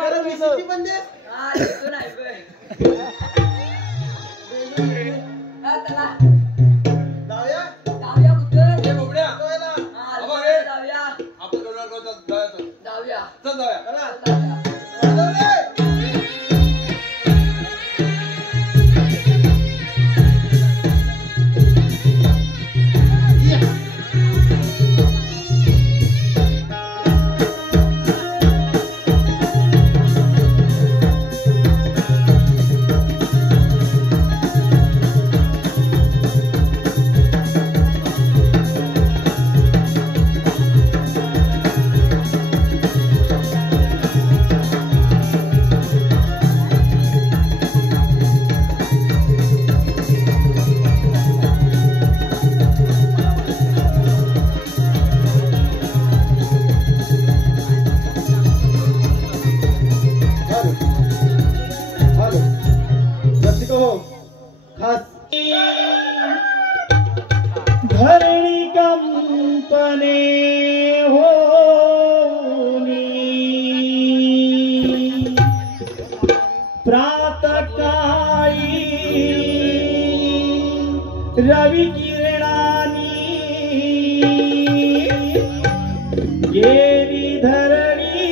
अरे मिशीची पण दे हा देतो नाही बघ हा चला जाऊया जाऊया कुठं हे बोबड्या जाऊया हा हा बघ, हे. जाऊया आपण जाऊया जाऊया चल जाऊया जाऊया. धरणी कंपने होनी प्रातःकाळी रवि किरणानी गेली धरणी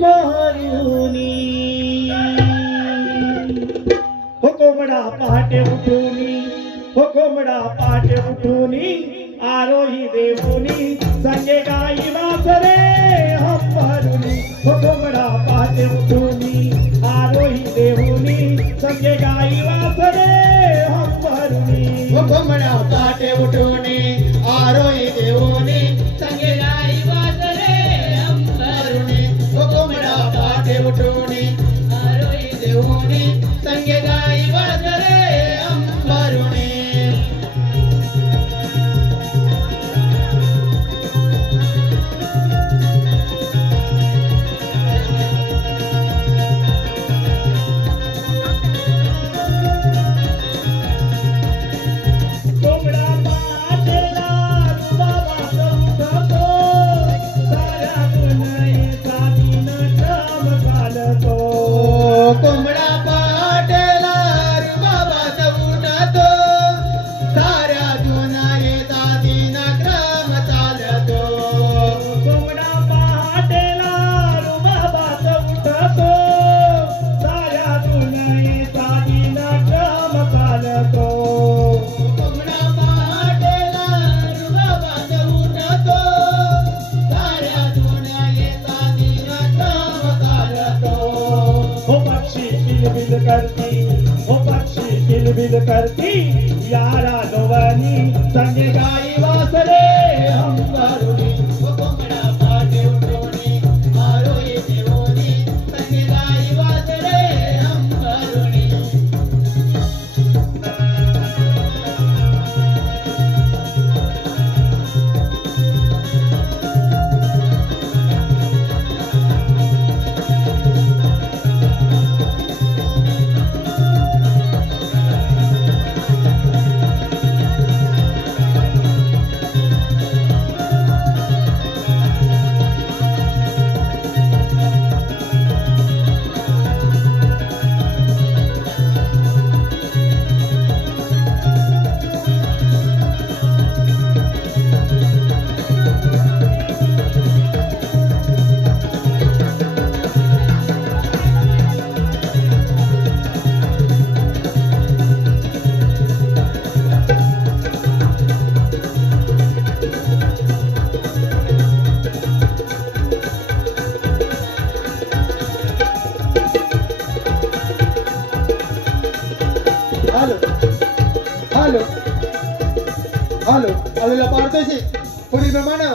मोहरुनी हो कोंबडा पहाटे उठूनी हो कोंबडा पहाटे उठूनी आरोही देवोनी संगे गाई वासरे हंबरुनी हो कोंबडा पहाटे उठूनी आरोही देवोनी संगे गाई वासरे हंबरुनी हो कोंबडा पहाटे उठूनी आरोही देवोनी संगे गाई वासरे हंबरुनी हो कोंबडा पहाटे उठूनी आरोही देवोनी संगे गाई वासरे हंबरुनी कोंबडा पहाटेला रुबाबात उठतो साऱ्या दुनियेचा दिन श्रम चालतो कोंबडा पहाटेला रुबाबात उठतो साऱ्या दुनियेचा दिनक्रम चालतो कोंबडा पहाटेला रुबाबात उठतो साऱ्या दुनियेचा दिनक्रम चालतो कोंबडा पहाटेला रुबाबात उठतो साऱ्या दुनियेचा दिनक्रम चालतो हो पक्षी किलबिल करती हो पक्षी किलबिल करती यारा दोवनी संगे गाई वासरे हंबरुनी कोंबडा पहाटे उठूनी आरोही देवोनी संगे गाई वासरे हंबरुनी हॅलो हॅलो हॅलो आलेला पाडतोशी पुढील प्रमाणे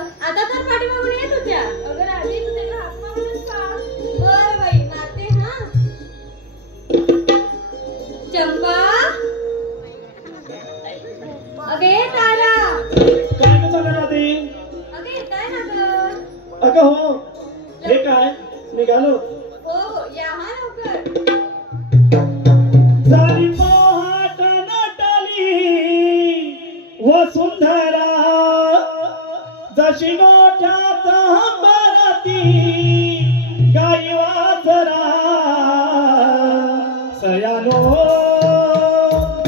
आता तर पाठीमागून येत होत्या. अगं राणी तू त्याला हात मारूनच का? बरं बाई मारते हा. चंपा अगे तारा काय ग चाललं राधे? अगे येताय ना ग. अगं हो, हे काय निघालो. हो या हा लवकर. झाली पहाट नटली वसुंधरा जशी गोठ्यात हंबरती गाई वासरा सयानो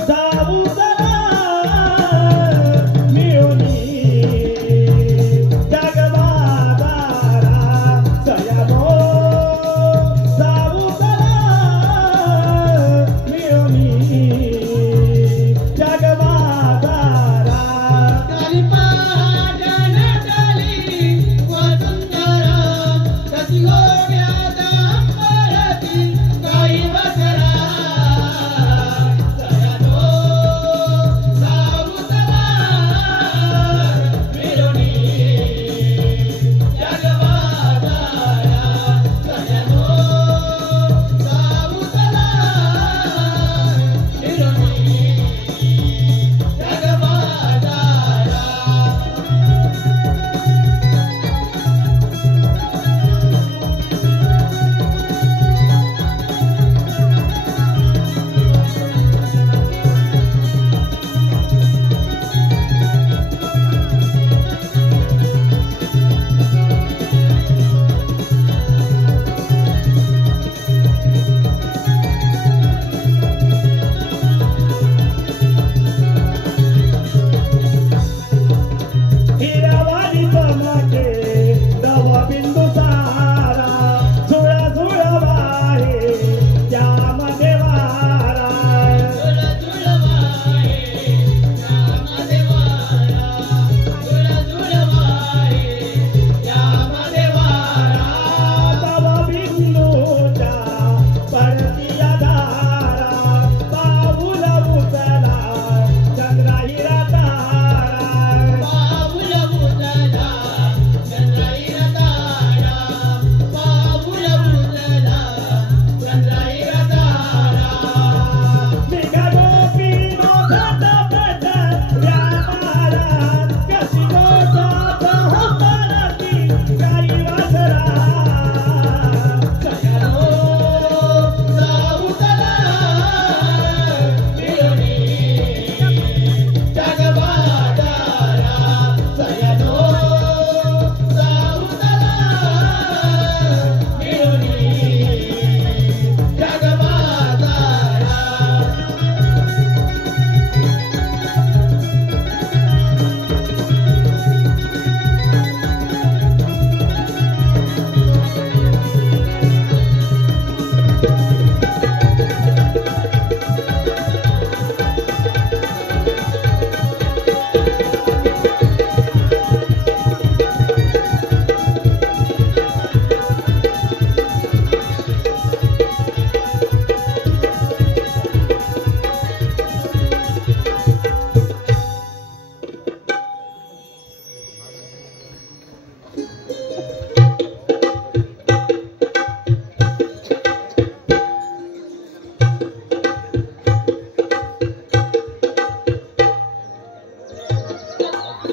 जाऊ चला मिळूनी जगबाजारा सयानो जाऊ चला मिळूनी जगबाजारा हिरावारी चमके दवा बिंदू सारा झुळा झुळवाहे त्यामध्ये वारा दवा बिंदूच्या पडतीया धारा पाऊल उचला चंद्रा हिरा तारा निघा गोपीनो झटपट व्यापारा कशी गोठ्यात हंबरती गाई वासरा सयानो जाऊ चला मिळूनी जगबाजारा सयानो जाऊ चला मिळूनी जगबाजारा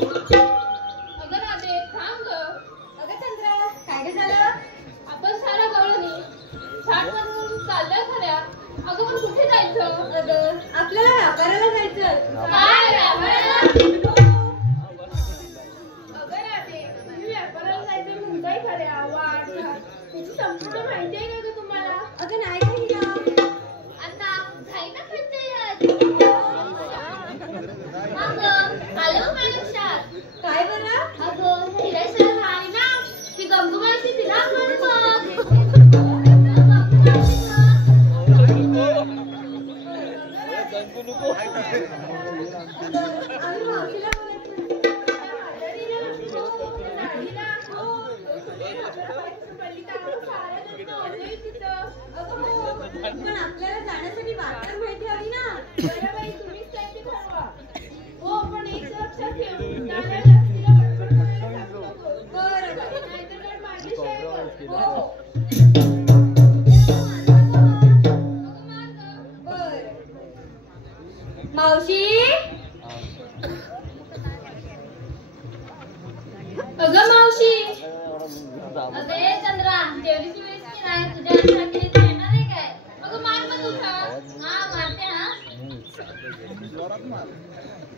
अगं राधे थांब ग. अगं चंद्रा काय ग झालं? आपण सारा गवळणी छाट मारून चाललोय खऱ्या. अगं पण कुठे जायचं? अगं आपल्याला व्यापाराला जायचं. काय व्यापाराला? अगं राधे तुम्ही व्यापाराला जायचं म्हणताय खऱ्या. वाट त्याची संपूर्ण माहिती आहे का ग तुम्हाला? अगं नाही का हिला? आता घाई ना करते आलं माझ्या लक्षात. काय बरं? अगं हिरायला राणी ना ती गंगूबाईची तिला आम्ही मावशीला पण आपल्याला जाण्यासाठी वाटण माहिती हवी ना. बरं बाई तुम्हीच काहीतरी ठरवा. हो पण एक लक्षात ठेव. जाण्याला तिला पटपट करायला सांगतो. मावशी अगं मावशी अरे चंद्रा जेवलीची वेळेस की नाही तुझ्या आईसाठी येणार आहे काय अगं मार मग तुझा हा मारते हा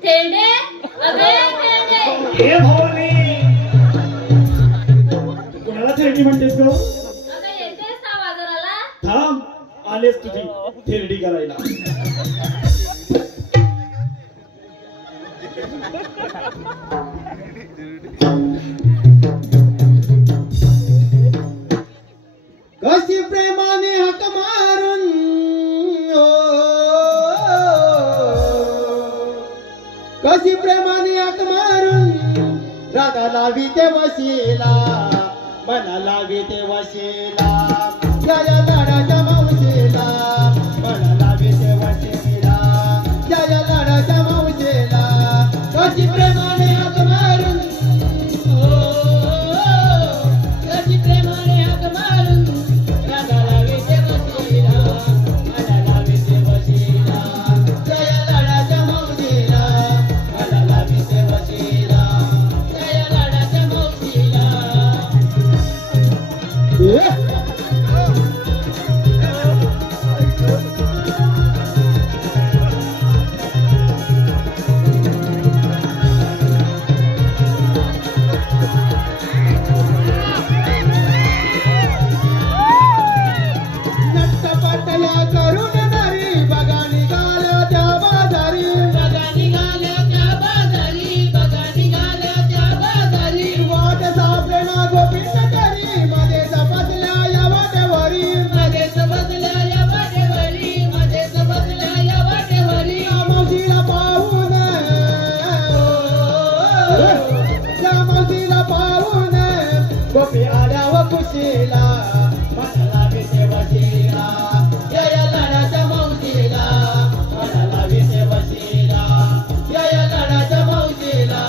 थेरडे अबे थेरडे हे भवानी कोणाला थेरडी म्हणतेस ग अगं येतेस का बाजाराला थांब आलेस तुझी थेरडी करायला कशी प्रेमाने हाक मारून कशी प्रेमाने हाक मारून राधा लावी ते वशीला मला लावी ते वशीला या लाडाच्या मावशीला मला लावी ते वशीला या लाडाच्या मावशीला कशी प्रेमाने हाक मारून कशी प्रेमाने हाक मारून राधा लावी ते वशीला मला लावी ते वशीला या लाडाच्या मावशीला मला लावी ते वशीला या लाडाच्या मावशीला नट्टपटया करून नारी बघा निघाल्या त्या बाजारी बघा निघाल्या त्या बाजारी बघा निघाल्या त्या बाजारी वाट सापडे ना गोपिंद करी मध्ये समजल्या या वाटेवरी मध्ये समजल्या या वाटेवरी मध्ये समजल्या या वाटेवरी मावशीला पाहून त्या मावशीला पाहून गोपी आल्या व खुशीला मला लावी ते वशीला या लाडाच्या मावशीला मला लावी ते वशीला या लाडाच्या मावशीला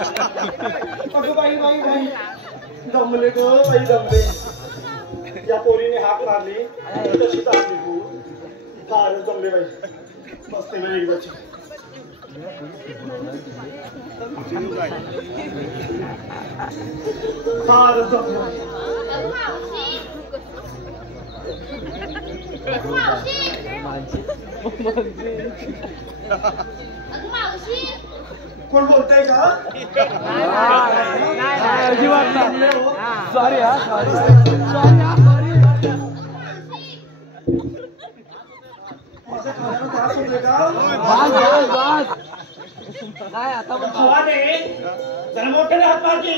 अगं बाई बाई बाई दमले ग बाई दमले या पोरीने हाक मारली तशीच असली तू फारच दमले बाई बसते वेळ एकदाची फारच दमले मावशी कोण बोलतंय का सॉरी हा माझ्या खाण्याला त्रास होतोय का काय आता भवाने जरा मोठ्याने हात मारती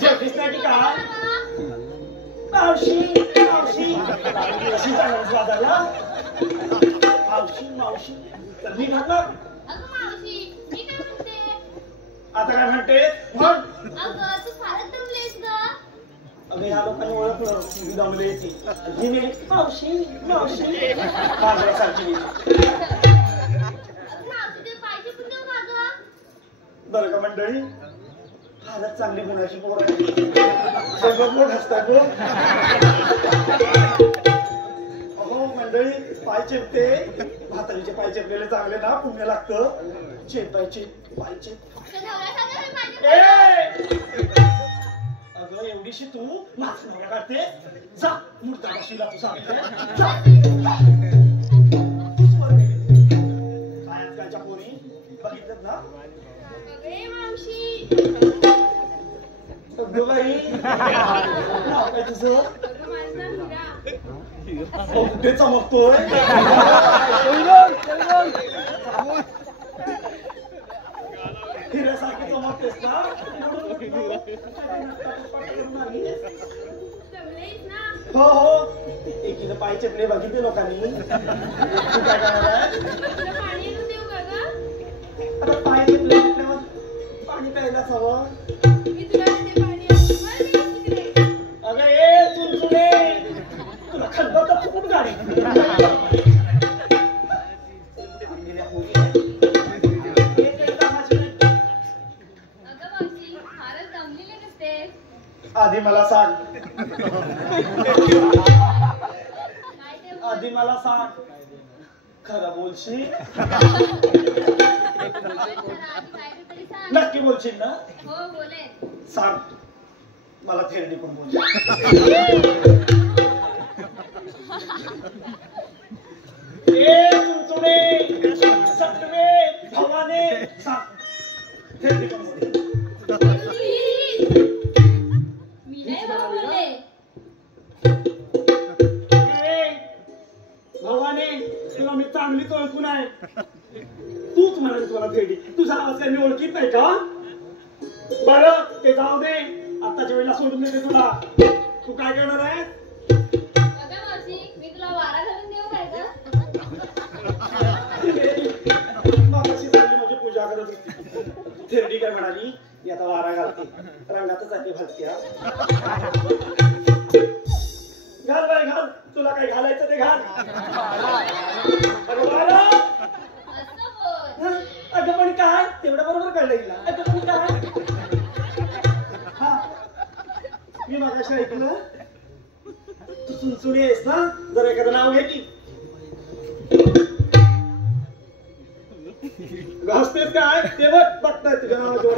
जेवलीस नाही का मावशी मावशी कशी जाणार बाजारला मावशी मावशी तर मी घातला अगं मावशी मी काय म्हणते आता काय म्हणते म्हण अगं तू फारच दमलेस ग अगं ह्या लोकांनी ओळखलं मी दमले ती हिने मावशी मावशी माझ्यासारखी मावशी ते पाहिजे पण देऊ का ग बरं का मंडळी फारच चांगली गुणाची पोर आहे सगळं मोठ असतात गो अहो मंडळी पाय चेपते म्हातारीचे पाय चेपलेले चांगले ना पुण्य लागतं चेपायचे पाय चेप अगं एवढीशी तू माझं नाव काढते जा मूर्ता बशीला तू सांगते तूच वर गेली काय आजकालच्या पोरी बघितलं ना अगे मावशी अगं बाई नाव काय तुझं अगं माझं हिरा. कुठे चमकतोय हिऱ्यासारखी चमकतेस ना जमलेच ना. हो हो एकीनं पाय चेपले बघितले लोकांनी तू काय करणार आहे तुला पाणी आणून देऊ का ग? आता पाय चेपले म्हटल्यावर पाणी प्यायलाच हवं मी तुला देते पाणी आणून. बरं, मी तिकडे. अगं ए चुनचुने तुला खंडोत फुकून गाडी अगं मावशी, फारच दमलेली दिसतेस. आधी मला सांग काय ते आधी मला सांग खरं बोलशील आधी काय तरी सांग. नक्की बोलशील ना हो बोलेन. सांग मला थेरडी पण बोल ए चुनचुणे सटवे भवाने सांग थेरडी पण बोल मी नाही बाबा बोलले. भवाने तुला मी चांगलीच ओळखून आहे तूच म्हणाली तुला थेरडी तुझा आवाज काही मी ओळखीत नाही का बरं ते जाऊ दे आताच्या वेळेला सोडून देते तुला तू काय करणार आहे अगं मावशी, मी तुला वारा घालून देऊ काय का? मागाशी चांगली माझी पूजा करत होती थेरडी काय म्हणाली ती आता वारा घालते रंगातच आहे ती भलत्या घाल बाई घाल तुला काय घालायचं ते घाल अगं वारा असं बोल. अगं पण काय तेवढं बरोबर कळलं हिला अगं पण काय हा मी मागाशी ऐकलं तू सुनसुनी आहेस ना जरा एखादं नाव घे की घासतेस काय ते बघ बघताय तुझ्या नावाजवळ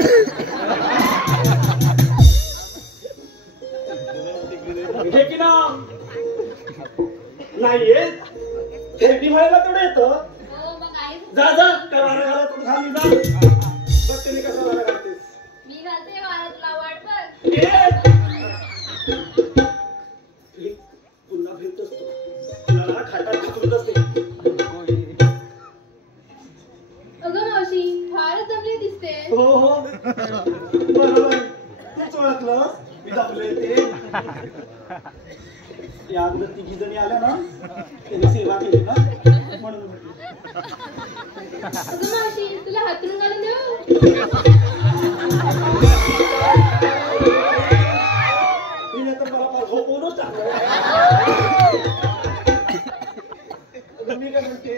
घे की नाव नाहीये थेरडी म्हणायला तेवढं येतं हो मग आईच. जा जा काय वारा घालत घाली जा बघ त्याने कसं वारा घालतेस मी घालते वारा, तुला वाट बघ. पुन्हा भेट असतो तुला ना खाटात घातून असते अगं मावशी, फारच दमली दिसते. हो हो बरोबर तूच ओळखलं मी दाखवलंय ते या अगोदर तिघी जणी आल्या ना त्यांनी सेवा केली ना म्हणून म्हटलं. अगं मावशी, तुला हातरून घालून देऊ? तिने तर मला फार झोपवूनच टाकलं अगं मी काय म्हणते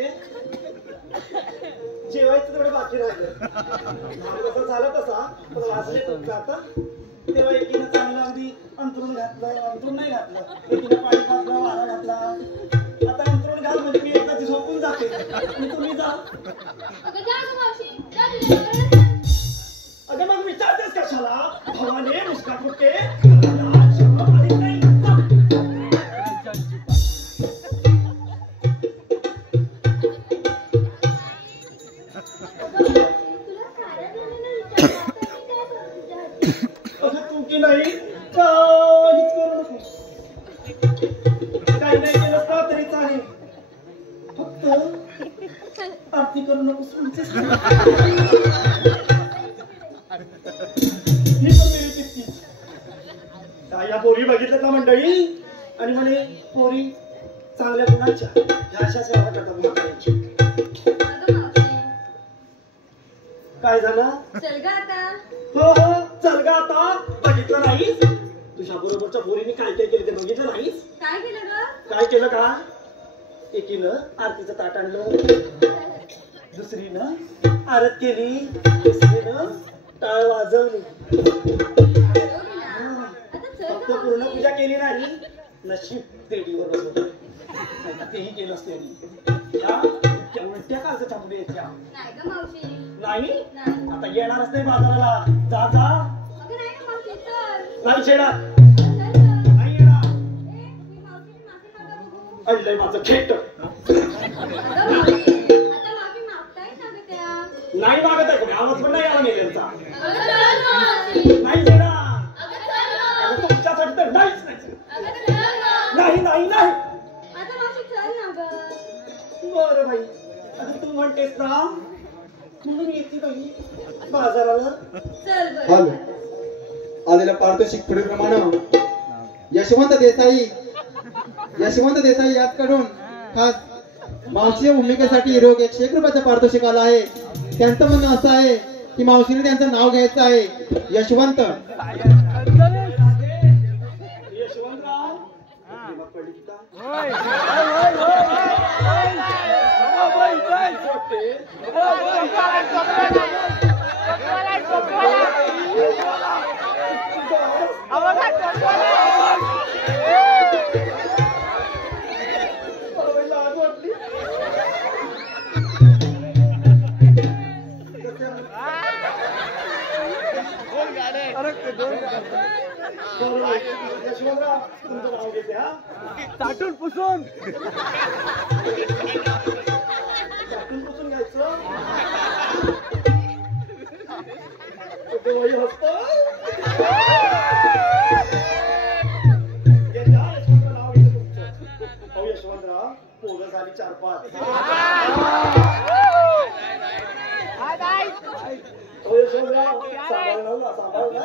जेवायचं तेवढं बाकी राहिलं कसं झालं तसा पण वाजले खूप आता तेव्हा एकीनं चांगलं अगदी अंथरूण घातलं अंथरूण नाही घातलं एकीनं पाणी घातलं वारा घातला आता अंथरूण घाल म्हणजे मी एकदाची झोपून जाते आणि तुम्ही जा अगं जा गं मावशी, जा तुझ्या घरात जा. अगं मग विचारतेस कशाला भवाने मुस्का फुटते लाज शरम काहीच नाही जा. अगं मावशी, तुला साऱ्या जणांना विचारलं आता मी काय करू तुझ्या हाती? अगं तू की नाही काहीच करू नको काही नाही केलं का तरी चालेल फक्त आरती करू नकोस म्हणतेस ना. ही पण मेरी तितकीच काय या पोरी बघितल्यात ना मंडळी आणि म्हणे पोरी चांगल्या गुणांच्या ह्या अशा सेवा करतात म्हाताऱ्यांची. अगं मावशी, काय झालं चल गं आता. हो हो चल गा आता बघितलं नाहीस तुझ्या बरोबरच्या पोरीने काय काय केलं ते बघितलं नाहीस काय केलं गं? काय केलं का एकीनं आरतीचं ताट आणलं दुसरीनं आरत केली तिसरीनं टाळ वाजवली आता चल फक्त गं पूर्ण मावशी. पूजा केली नाही नशीब तेडीवर बसवलं नाहीतर तेही केलं असते त्या इतक्या उलट्या काळजाच्या मुली आहेत त्या नाही गं मावशी. नाही नाही. आता येणारच नाही बाजाराला जा जा अगं नाही गं मावशी, चल. नाही छेडा चल गं. नाही येणार ए, मी मावशीची माफी मागा बघू. अडलंय माझं खेट अगं मावशी, आता माफी मागतायत ना गं त्या. नाही मागत आहे कोणी आवाज पण नाही आला मेल्यांचा अगं चल मावशी. नाही छेडा अगं चल गं. अगं तुमच्यासाठी तर नाहीच नाही अगं चल गं. नाही नाही नाही आता मावशी चल ना ग. बरं बाई आता तू म्हणतेस ना म्हणून येते बाई बाजाराला. चल हॅलो. बरं. आलेल्या पारितोषिक पुढीलप्रमाणे यशवंत देसाई याचकडून खास मावशी भूमिकेसाठी रोग 101 रुपयाचं पारितोषिक आलं आहे. त्यांचं म्हणणं असं आहे की मावशीने त्यांचं नाव घ्यायचं आहे यशवंत. यशवंतराव देवा पडली का? लाज वाटली. यशवंतराव तुमचं नाव घेते हा. चाटून पुसून घ्यायचं. देवाई हसत. यशवंतराव नाव घेते तुमचं. अहो यशवंतराव पोरं झाली 4-5. अहो यशवंतराव सांभाळ ना.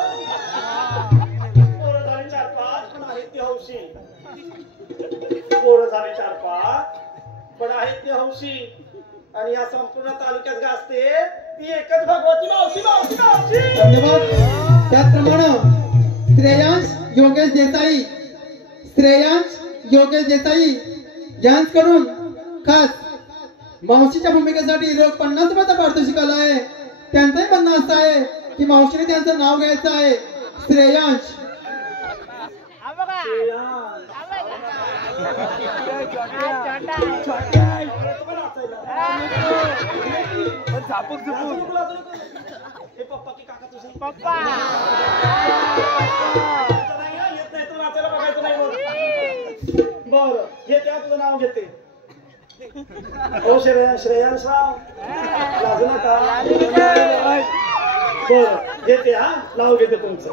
पोरं झाली 4-5 पण आहेत ती हौशी. पोरं झाली 4-5 पण आहेत ती हौशी. आणि या संपूर्ण तालुक्यात गाजते ती एकच भगवती मावशी मावशी मावशी. धन्यवाद. त्याचप्रमाणे श्रेयांश योगेश देसाई यांच्याकडून खास मावशीच्या भूमिकेसाठी रोख 50 रुपयाचा पारितोषिक आला आहे. त्यांचंही म्हणणं असं आहे की मावशीने त्यांचं नाव घ्यायचं आहे श्रेयांश. हे पप्पा की काका तुझे पप्पा येत नाही तर वाचायला बघायचं नाही. बरं घेते तुझं नाव घेते. हो श्रेयांशराव लाजू नका. बरं घेते हा नाव घेते तुमचं.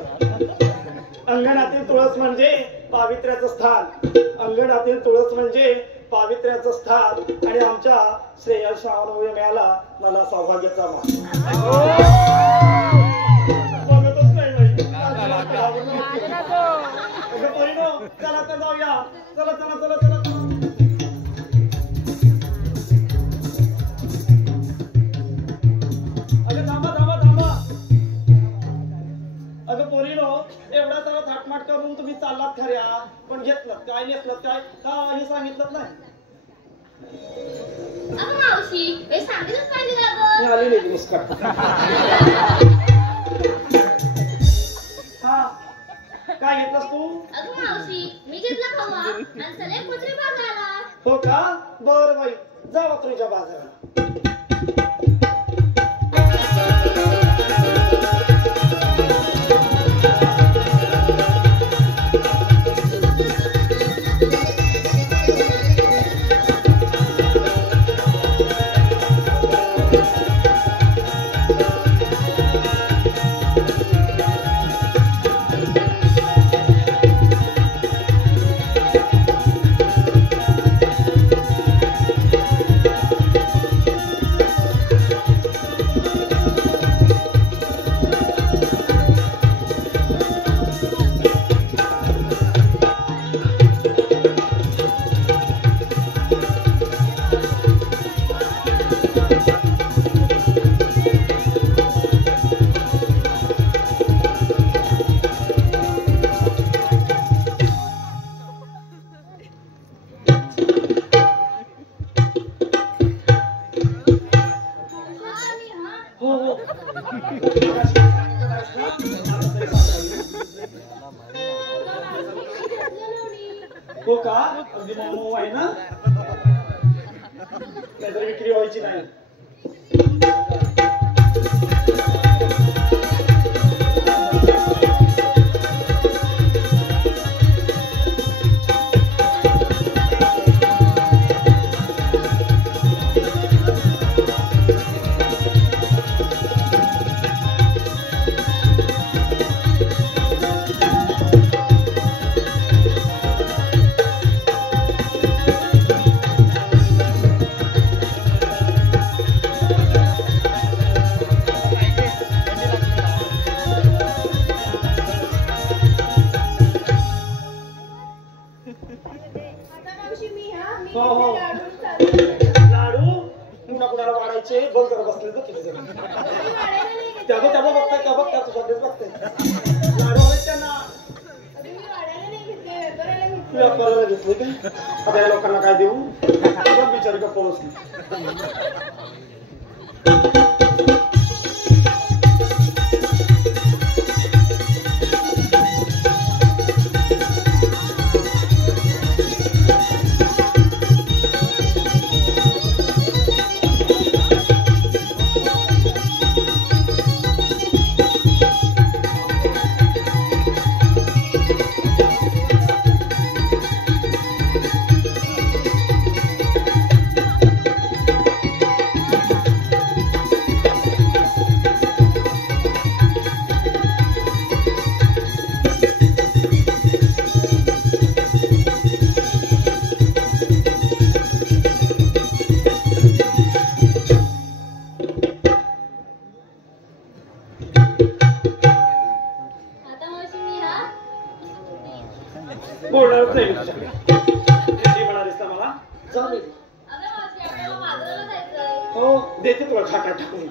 अंगणातील तुळस म्हणजे पावित्र्याचं स्थान. अंगणातील तुळस म्हणजे पावित्र्याचं स्थान. आणि आमच्या श्रेयांशराव मिळाला मला सौभाग्याचा मान. बघतच नाही बाई. चला तर जाऊया. चला चला चला चला. अगं थांबा थांबा थांबा. अगं पोरीनो एवढा सगळा थाटमाट करून तुम्ही चाललात खऱ्या पण घेतलं काय नेसलं काय का हे सांगितलं नाही. अगं मावशी हे सांगितलंच पाहिजे का गं? मी आली नाही मुस्काट. हा काय घेतलंस तू? अगं मावशी मी घेतला खवा आणि चले कुत्रे बाजाराला. हो का बरं बाई जावा तुझ्या बाजारात. हो का अगदी मऊ आहे ना नाहीतर विक्री व्हायची नाही. आता मावशी मी हो, हो. लाडू चालू लाडू कुणाला वाढायचे बघ जरा बसले तर किती जण त्या बघ बघताय का बघ त्या तुझ्याकडेच बघताय लाडू आहेत त्यांना व्यापाराला घेतले काय आता या लोकांना काय देऊ बिचारी गप्प बसली बोलणारच नाही तुझ्याकडे म्हणालीस ना मला जाऊ दे हो देते तुला खाटा टाकून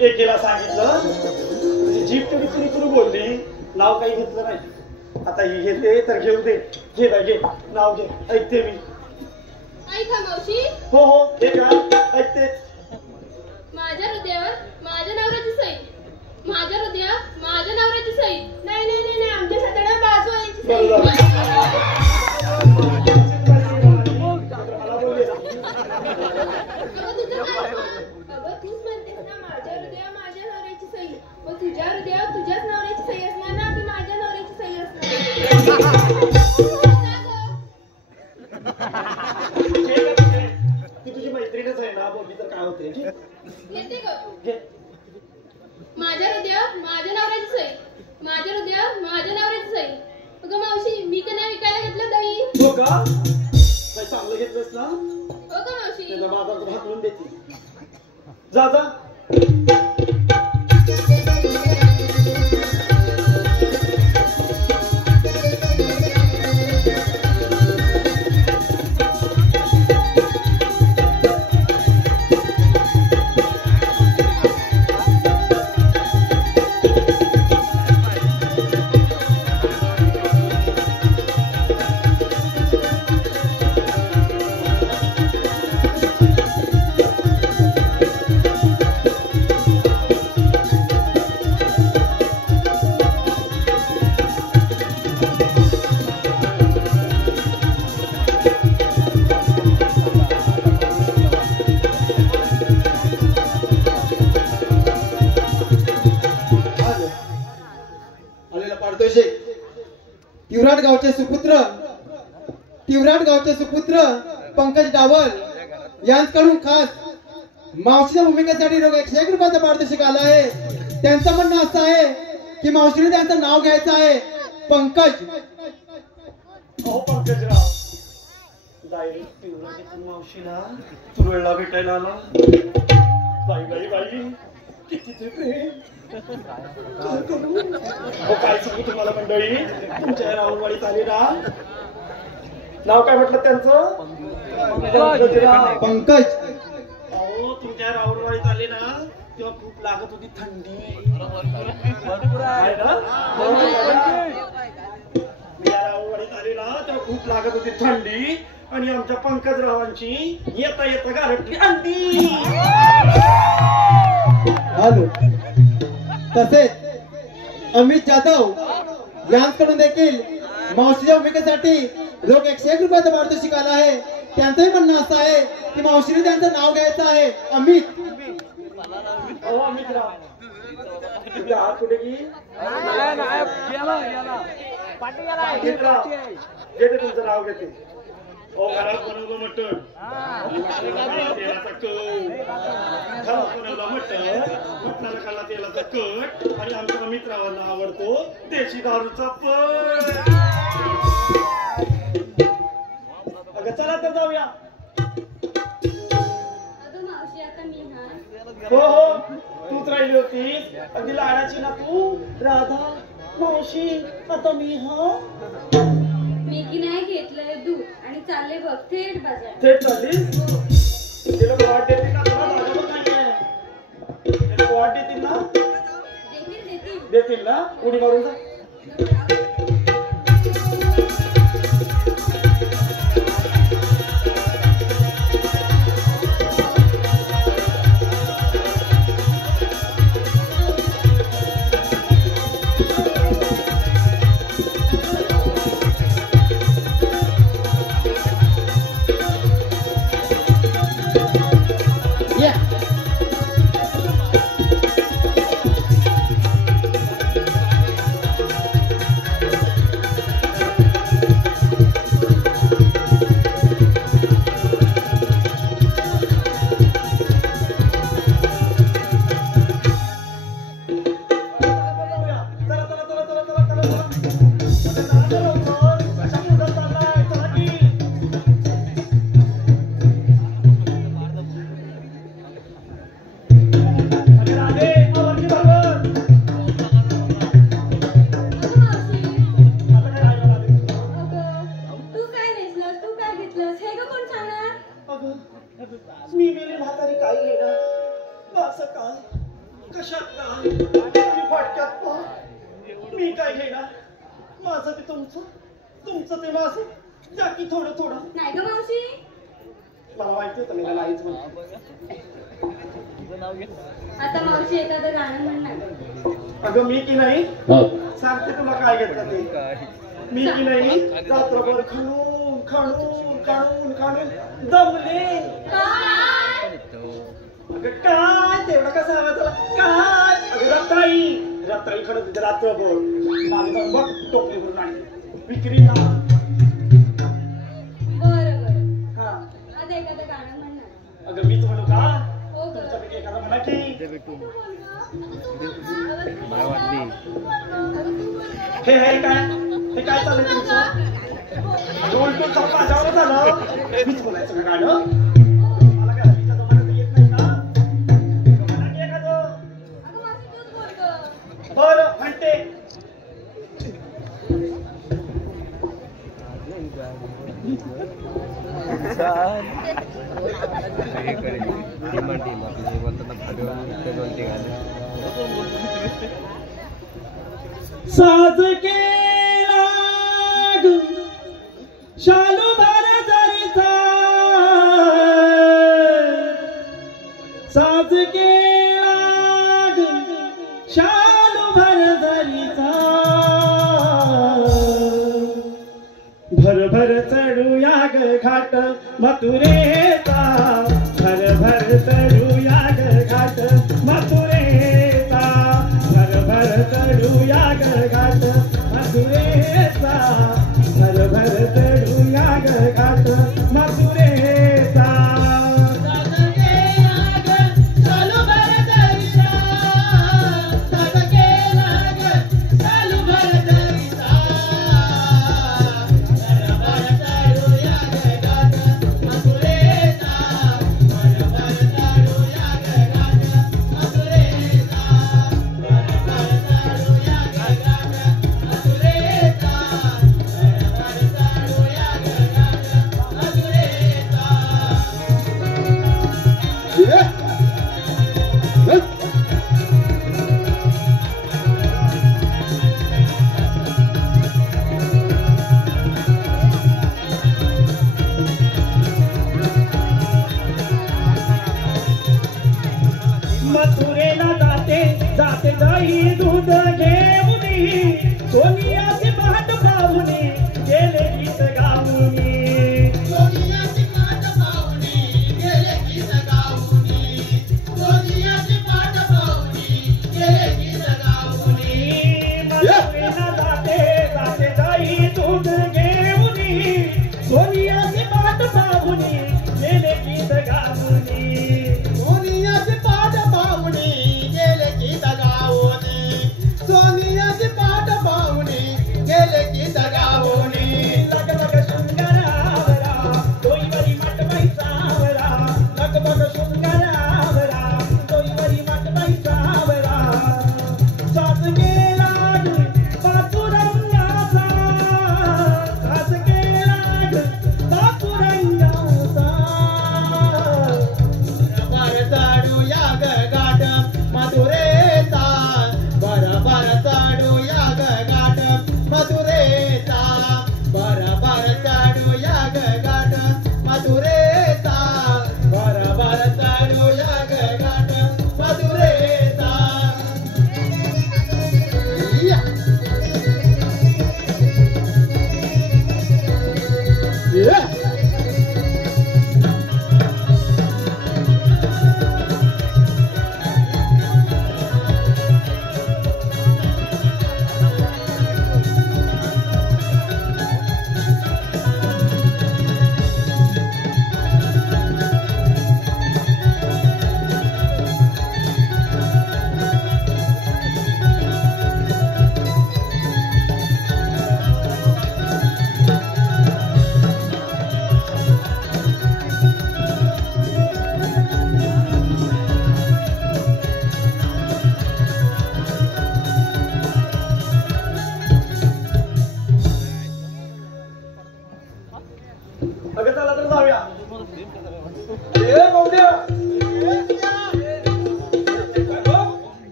एकेला सांगितलं तुझी जीप तेवढी तुरी तुरू बोलली नाव काही घेतलं नाही आता ही घेते तर घेऊ दे घे बाय घे नाव घे ऐकते मी ऐका मावशी हो हो हे का ऐकतेच माझ्या हृदयावर माझ्या नवऱ्याची सही माझ्या हृदयात माझ्या नवऱ्याची सही नाही नाही नाही नाही आमच्या सगळ्या बाजू आईची सही बरोबर. मला बोलले अगं तुझं काय अगं तूच म्हणतेस ना माझ्या हृदयात माझ्या नवऱ्याची सही मग तुझ्या हृदयात तुझ्याच नवऱ्याची सही असणार ना की माझ्या नवऱ्याची सही असणार ती तुझी मैत्रीणच आहे ना बोलली तर काय होते येते का घे माझ्या हृदयात माझ्या नवऱ्याची सही माझ्या हृदयात माझ्या नवऱ्याची सही अगं मावशी मी का नाही विकायला घेतलं दही हो का काही चांगलं घेतलंस ना हो का मावशी त्याचा बाजार हाकलून देते जा जा तिवराट गावचे सुपुत्र पंकज डावल यांच्याकडून खास मावशीच्या भूमिकेसाठी 101 रुपयाचा पारितोषिक आला आहे. त्यांचं म्हणणं असं आहे की मावशीने त्यांचं नाव घ्यायचं आहे पंकज. अहो पंकजराव डायरेक्ट तिवराटीतून मावशीला तुरळला भेटायला आला. बाई बाई बाई किती ते प्रेम. काय सांगू तुम्हाला मंडळी, तुमच्या राहुलवाडीत आले ना. नाव काय म्हटलं त्यांचं? पंकज. अहो तुमच्या राहुलवाडीत आले ना तेव्हा खूप लागत होती थंडी आहे ना. राहुलवाडीत आले ना तेव्हा खूप लागत होती थंडी आणि आमच्या पंकजरावांची येता येता गारटली अंडी. हॅलो. तसेच अमित जाधव यांकडून देखील मावशीच्या भूमिकेसाठी लोक 101 रुपयाचं पारितोषिक आलं आहे. त्यांचंही म्हणणं असं आहे की मावशीने त्यांचं नाव घ्यायचं आहे अमित. अहो अमितराव तुझे हात कुठे की घेते तुमचं नाव घेते. ओ घरात बनवलं मटण तेलाचा कट घरात बनवलं मटण मटणाला खाल्ला तेलाचा कट आणि आमच्या मित्रांना आवडतो देशी दारूचा पट. अगं चला तर जाऊया. अगं मावशी आता मी हा हो हो तूच राहिली होतीस अगदी लाडाची ना तू राधा मावशी. आता मी मी की नाही घेतलंय दूध आणि चालले बघ थेट बाजार. थेट चाललीस. तिला वाट देते का तुला माझ्यावर नाहीये. तिला वाट देतील ना देतील ना उडी मारून जा. मी मेली म्हातारी काय घेणार असं काय कशात काय मी फटक्यात पा मी काय घेणार. माझं ते तुमचं ते माझं जा की थोडं थोडं. नाही ग मावशी मला माहिती होतं मी नाहीच म्हणतो. आता मावशी एखादं गाणं म्हणणार. अगं मी की नाही सांगते तुला काय घेतलं ते. मी की नाही रात्रभर खाणून खाणून खाणून खाणून दमले. अगं काय तेवढं कसं हवं तुला काय. अगं रत्ताई खाणून तुझ्या रात्रभर मागे जाऊन बघ टोपली भरून आणि विक्री ना. बरं हा आता एखादं गाणं म्हणणार. अगं मीच म्हणू का हो ग. तुमच्यापैकी एखादा म्हणा की हे काय चाललंय तुमचं. उलटून सर माझ्यावर झालं. मीच बोलायचं का गाणं. मला काय हल्लीच्या जमान्यात येत नाही का. म्हणा की एखादं. अगं मावशी तूच बोल ग. बरं म्हणते. साज केला शालू भर जरीचा साज केला शालू भर जरीचा भर भर चढूया ग घाट मथुरेचा भर भर चढूया ग घाट मथुरेचा भर भर चढूया ग घाट मथुरेचा भर भर चढूया ग घाट मथुरेचा Thank you.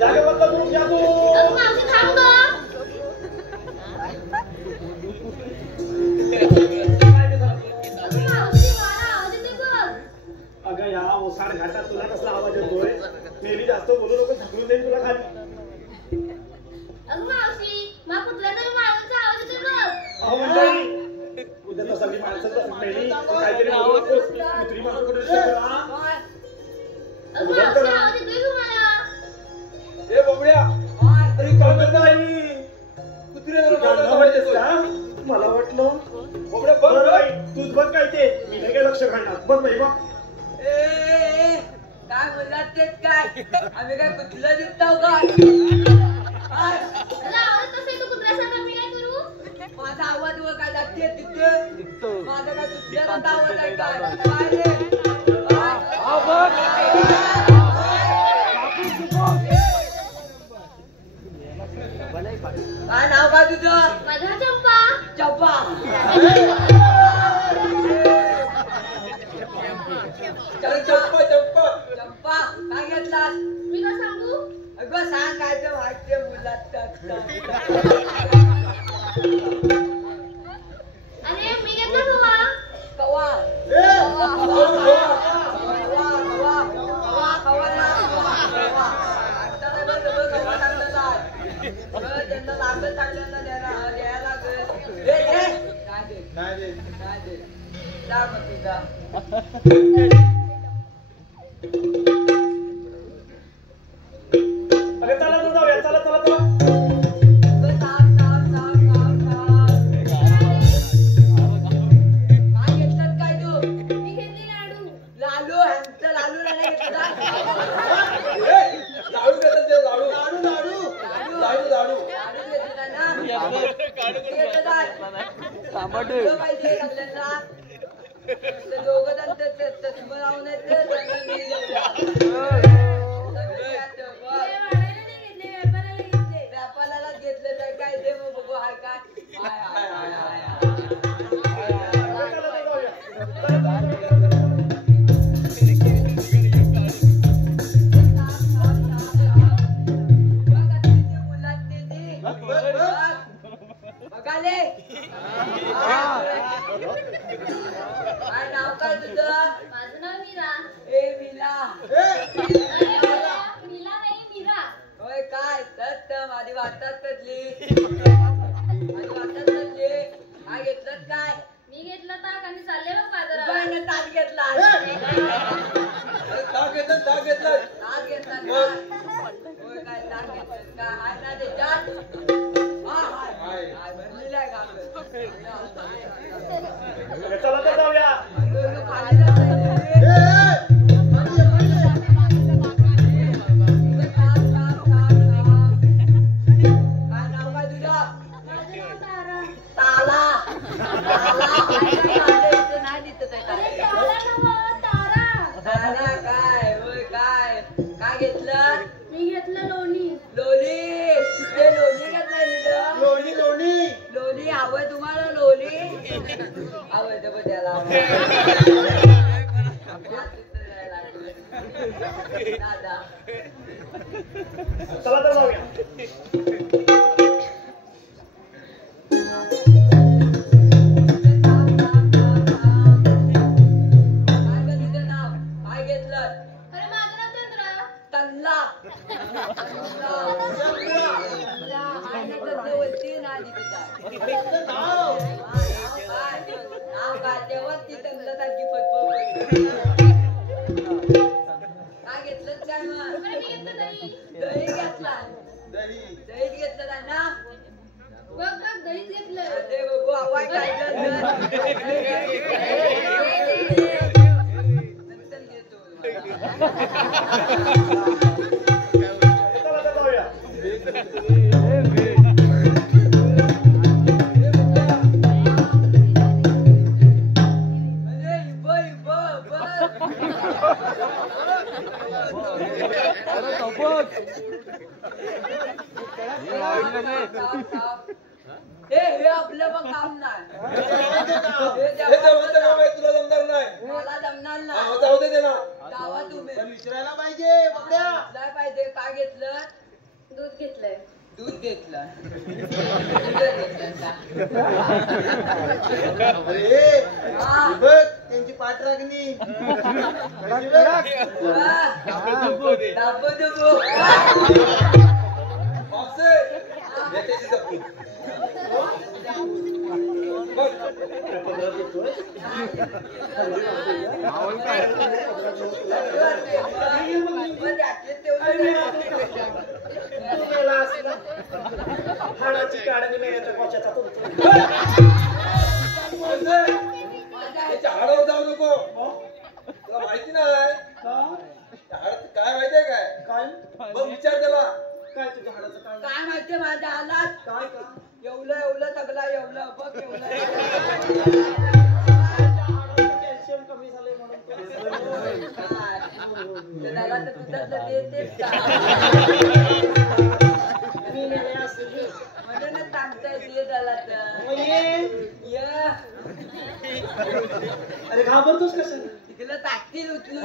जागेबद्दल करून घ्या तू. मावशी थांब गं. मावशी मला आवाज येतोय बघ. अगं या ओसाड घाटात तुला कसला आवाज येतोय? मेली जास्त बोलू नको, ढकलून देईन तुला खाली. अगं मावशी मला कुठल्या तरी माणसाचा आवाज येतोय बघ. अहो मंडळी, उद्या तर सगळी माणसं तसंच मेली. तू काहीतरी बोलू नकोस. कुत्री माणसं कुठे दिसतात तुला? अगं मावशी आवाज येतोय तुम्हाला. ए बोबड्या अरे काय करता आई कुत्रे मला वाटलं बोबड्या बघ बरं बाई, तूच बघ काय ते. मी नाही काय लक्ष घालणार. बघ बाई बघ. काय बोललात ते काय आम्ही काय कुठलं दिसतो का तुला आवाज कसा येतो कुत्र्यासारखा? मी काय करू? माझा आवाज व काय लागते तिथे माझा काय कुठल्याचा आवाज आहे काय रे काय नाव काय तुझं? माझा चंपा. चंपा चंपा चंपा चंपा काय घेतलास? मी काय सांगू? अगं सांग काय ते वाटते मुलात अरे मी घेतला बाबा. कवा त्यांना लागत चांगल्यांना द्यायला लागेल नाही रे जा मग तुझा अरे चला तू जाऊया. चला चला चला. काय घेतलं काय तू? मी घेतली लाडू. लालू ह्यांचं लालू नाही घेतला लाडू देतात ते लाडू लाडू लाडू लाडू लाडू घेतला ना घेतलं काय? तुला पाहिजे सगळ्यांना ते दोघं त्यांचं चष्मा लावून आहेत ते त्यांना मी ते वाढायला नाही घेतले, व्यापाराला घेतले. व्यापारालाच घेतलं तर काय दे मग बघू हाय काय हाय हाय हाय हाय हाय बघाले काय नाव काय तुझं? माझं नाव मीरा. ए मिला मीला नाही मीरा. होय काय सत्त माझी वाटतात कसली माझी वाटतात कसली काय घेतलं काय? मी घेतलं ताक आणि चालले बघ बाजारात. बाईने ताट घेतला ताक घेतलं ताट घेतला काय? होय काय ताट घेतलं काय? हाय ना त्याच्यात हा हाय हाय भरलेला आहे गाव अरे चला तर जाऊया. खाली काय नाव काय तुझं? माझं नाव तारा. ताला नाही दिसत अरे आहे तारा नव्हं, तारा. ताला काय होय काय काय घेतलं? मी घेतलं लोणी. लोणी ते लोणी घेतलं लोणी लोणी लोणी हवंय तुम्हाला लोणी हवंय तर त्याला दादा चला तर जाऊया. काय गं तुझं नाव? काय घेतलं? अरे माझं नाव चंद्रा. तन्ला नाव काय तेव्हा ती तंगलासारखी काय घेतलं काय मग? अरे मी घेतलं दही. दही घेतला दही दही घेतलं काय ना बघ बघ दहीच घेतलं. ते बघू आवाज काय नंतर घेतो चला तर जाऊया. अरे इब इब जमणार हे जमत काम आहे, तुला जमणार नाही. मला जमणार हा, नाही जाऊ दे त्याला. जावा तुम्ही पण विचारायला पाहिजे बाबड्या. काय पाहिजे काय घेतलं दूध घेतलंय. दूध घेतलं अरे हा. बघ त्यांची पाठराखणी. मावसे, याच्याशी जपून. बघ, पदरात येतोय. हाडाची काढणी मेल्याच्या कोच्याचा तुमचं. त्याच्या हाडावर जाऊ नको. तुला माहिती नाही त्या हाडाचं काय माहितीये काय? काय बघ विचार त्याला. काय तुझ्या हाडाचं काय काय माहितीये माझ्या हालात काय का एवढं सगळं एवढं बघ एवढं कॅल्शियम कमी झालंय म्हणून काय? तर त्याला तर तुझं देतेच का मी नेले असते. म्हणूनच सांगताय ते त्याला तर ये अरे घाबरतोस कसं? तिला टाकतील उचलून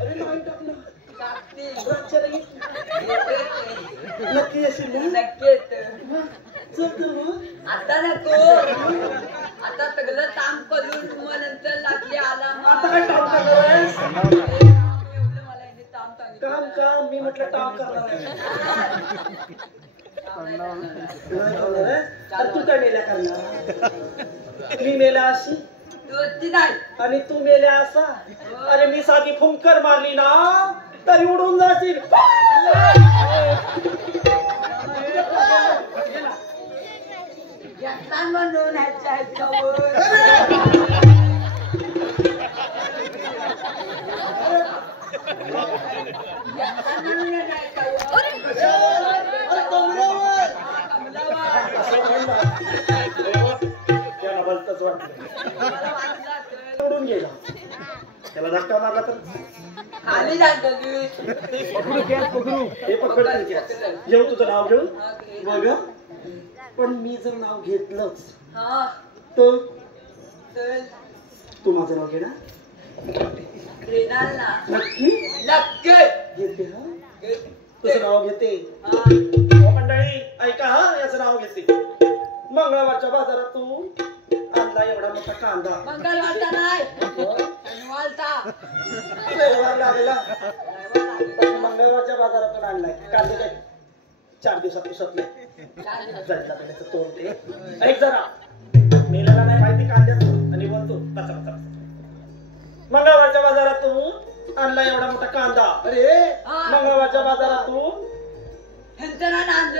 अरे नाही टाकलं. टाकतील द्राक्षाला घेतली. नक्की असेल ना? नक्कीच चल तर मग. आता नको आता सगळं काम करून मग नंतर लागले आला आता काय काम करणार आहेस? एवढं मला याने काम सांगितलं काम काम मी म्हटलं काम करणार आहे. काम नाही करणार. नाही करणार आहे? अरे तू काय मेल्या करणार? मी मेल्या अशी तू होती नाही आणि तू मेल्या असा. अरे मी साधी फुंकर मारली ना तरी उडून जाशील. घेतला म्हणून ह्याच्या ह्याच्यावर घेतला म्हणून ह्याच्यावर. त्याला भलतंच वाटलं. मला वाटलं असेल. उडून गेला. त्याला धक्का मारला तर खाली लागली हे पकड येऊ तुझं नाव घेऊन बघ. पण मी जर नाव घेतलंच हा तर चल तू माझं नाव घेणार? घेणार ना नक्की नक्की घेते. हा तुझं नाव घेते. हा. हो मंडळी ऐका, हा याचं नाव घेते. मंगळवारच्या बाजारातून आणला एवढा मोठा कांदा. मंगळवारचा नाही शनिवारचा रविवार लागला. मंगळवारच्या बाजारातून आणलाय कांदे. काय 4 दिवसात पुसत नाही. जडला त्याचं तोंड ते ऐक जरा. मेलेला नाही माहिती कांद्यातून आणि बोलतो तसा. मंगळवारच्या बाजारातून आणला एवढा मोठा कांदा. अरे मंगळवारच्या बाजारातून ह्यांचं ना नांद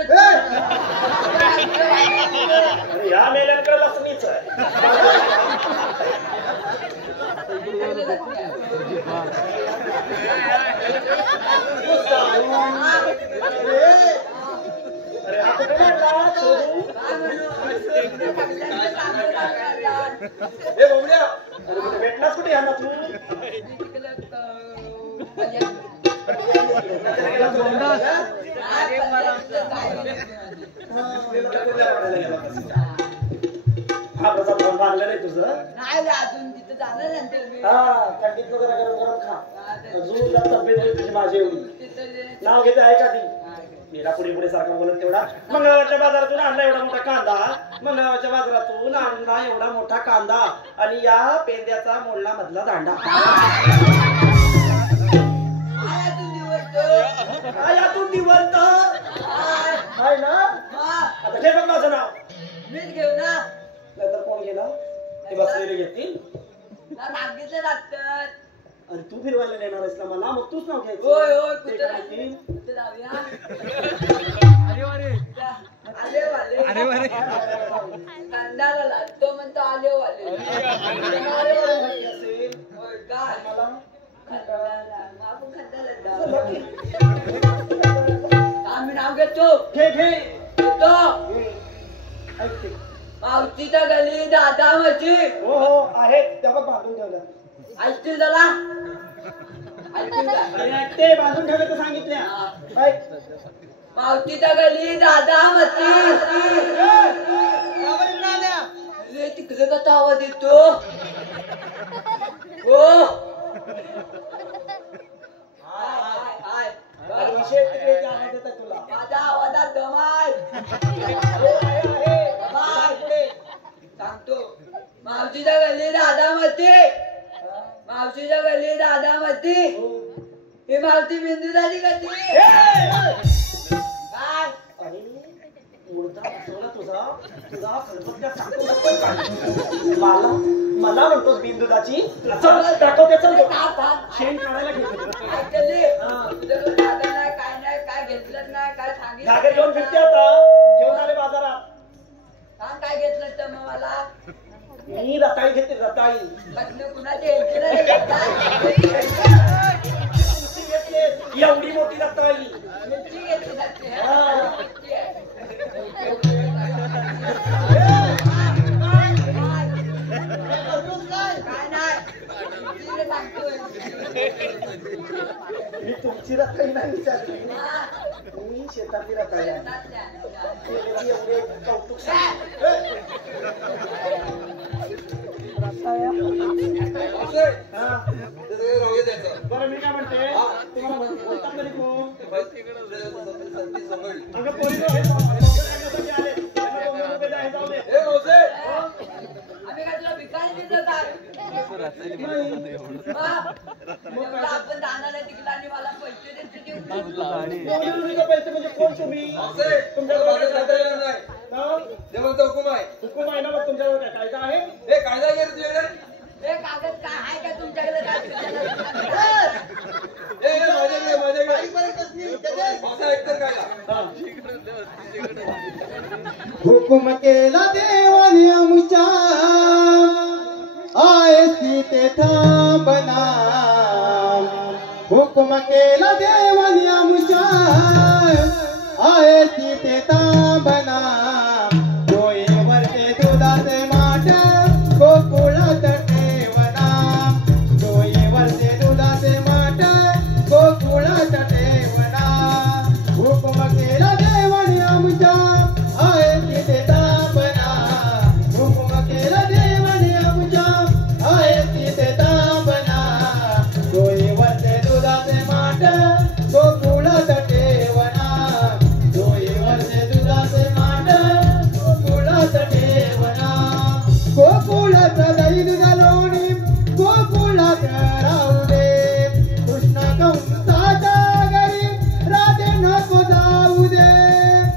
अरे या मेल्यांकडे लक्ष्मीच आहे. अरे हा कुठे काढला? शोधू. ए बोबड्या, अरे कुठे भेटलास कुठे यांना तू? हा प्रसाद पण बांधलं नाही तुझं? नाही अजून तिथं जाणार नंतर मी हा थंडीत जरा गरम गरम खा. अजून जर तब्येत होईल तुझी माझी एवढी. तिथं नाव घेते ऐका ती. मेला पुढे पुढे सारखा बोलत तेवढा. मंगळवारच्या बाजारातून आणला एवढा मोठा कांदा. मंगळवारच्या बाजारातून आणला एवढा मोठा कांदा आणि या पेंद्याचा मोडला मधला दांडा. काय यातून निवडत आहे ना? आता घे बघ माझं नाव. मीच घेऊ ना नाहीतर कोण गेला? ते बसलेले घेतील. मागितलं लागतं आणि तू फिरवायला नेणार आहेस ना मला? मग तूच नाव घ्यायचं. होय होय ते कुठं काय घेतील? कुठं जाऊया आले अरे वाले कांदाला लागतो म्हणतो आले वाले असेल होय काय मला खंडाला आपण खंडाला चला जाऊ. की. आम्ही नाव घेतो घे घे घेतो ऐकते. पावतीच्या गली दादा माझी हो हो आहेत त्या बघ बांधून ठेवल्या. ऐकतील त्याला ऐकतील का? अरे ऐकते बांधून ठेवले तर सांगितल्या. ऐक पावतीच्या गली दादा मती जोरात आवाज येतो हो विषय तिकडे आवाज येतात तुला माझ्या आवाजात दमाल सांगतो मावशीच्या गल्ली दादा मती ही मावशी बिंदू झाली कधी काय मला म्हणतोस बिंदुदाची दाखवते चल शेण काढायला घेतलं तुझ्याकडे दादा नाही काय नाही काय घेतलं नाही काय धागे घेऊन फिरते सांगितलं आता घेऊन आले बाजारात सांग काय घेतलं तर मग मला मी रताळी घेते रताळी कसलं कुणाची तुमची घेतली एवढी मोठी रताळी घेतली जाते काय नाही सांगतोय मी तुमची रताळी नाही विचारली मी शेतातली रताळी एवढे कौतुक बरं मी काय म्हणते तुम्हाला बोलतात तरी कोण अगं पोरी आले जाऊ दे आम्ही काय तुला भिकारी दिलं काय आपण जाणार आहे तिकडे आणि मला पैसे देते पैसे म्हणजे कोण तुम्ही तुमच्याजवळ देवांचा हुकुम आहे हुकुम आहे ना मग तुमच्याजवळ काय कायदा आहे हे कायदा आहे तुझ्याकडे हे कागद काय आहे का तुमच्याकडे माझा एकतर कायदा हुकुम केला देवाने आमच्या आयसी ते थांबना हुकुम केला देवाने आमच्या आयसी ते थांबना डोळेवरचे दुधाचे माठ गोकुळात ठेवना डोळेवरचे दुधाचे माठ गोकुळात ठेवना हुकुम केला देवाने आमच्या आयसी ते थांबना हुकुम केला देवाने आमच्या आयसी ते थांबना डोळेवरचे दुधाचे माठ गोकुळात ठेवना डोळेवरचे दुधाचे माठ गोकुळात ठेवना गोकुळात जाईल घालवणी गोकुळात राहू दे कृष्ण कंसाच्या घरी राधे नको जाऊ दे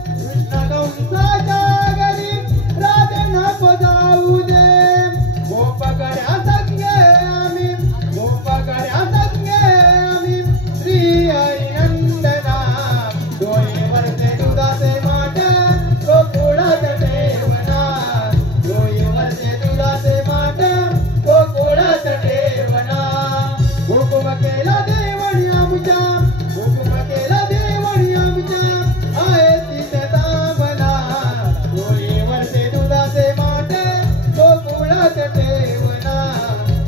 कृष्ण कंसाच्या घरी राधे नको जाऊ दे गोपकड्या संगे आम्ही गोपकड्या संगे आम्ही श्री आई नंदना डोळेवरचे दुधाचे माठ गोकुळात ठेवना डोळेवरचे दुधाचे माठ गोकुळात ठेवना हुकुम केला देवाने आमच्या हुकुम केला देवाने आमच्या आयसी ते थांबना डोळेवरचे दुधाचे माठ गोकुळात ठेवना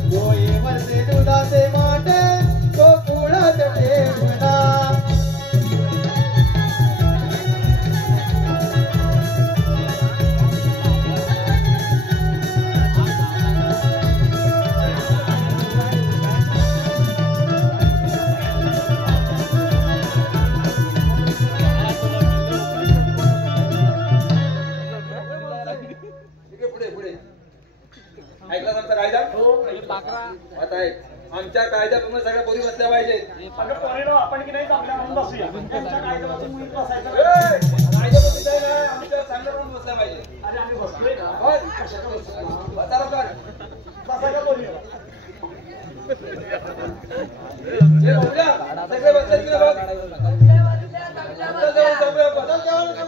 डोळेवरचे दुधाचे माठ गोकुळात ठेवना पुढे पुढे ऐकला आमचा कायदा आता ऐक आमच्या कायद्याप्रमाणे सगळ्या पोरी बसल्या पाहिजे अगं पोरीनो आपण की नाही आपल्या म्हणून बसूया त्यांच्या कायद्यापासून मुलीत बसायचं कायदा बसल्या नाही आमच्या चांगल्या म्हणून बसल्या पाहिजे आणि आम्ही बसलोय ना बसायला पण बसायला पोरीनो हे बघूया सगळे बसले की नाही बघ चांगल्या चल, जाऊन बस.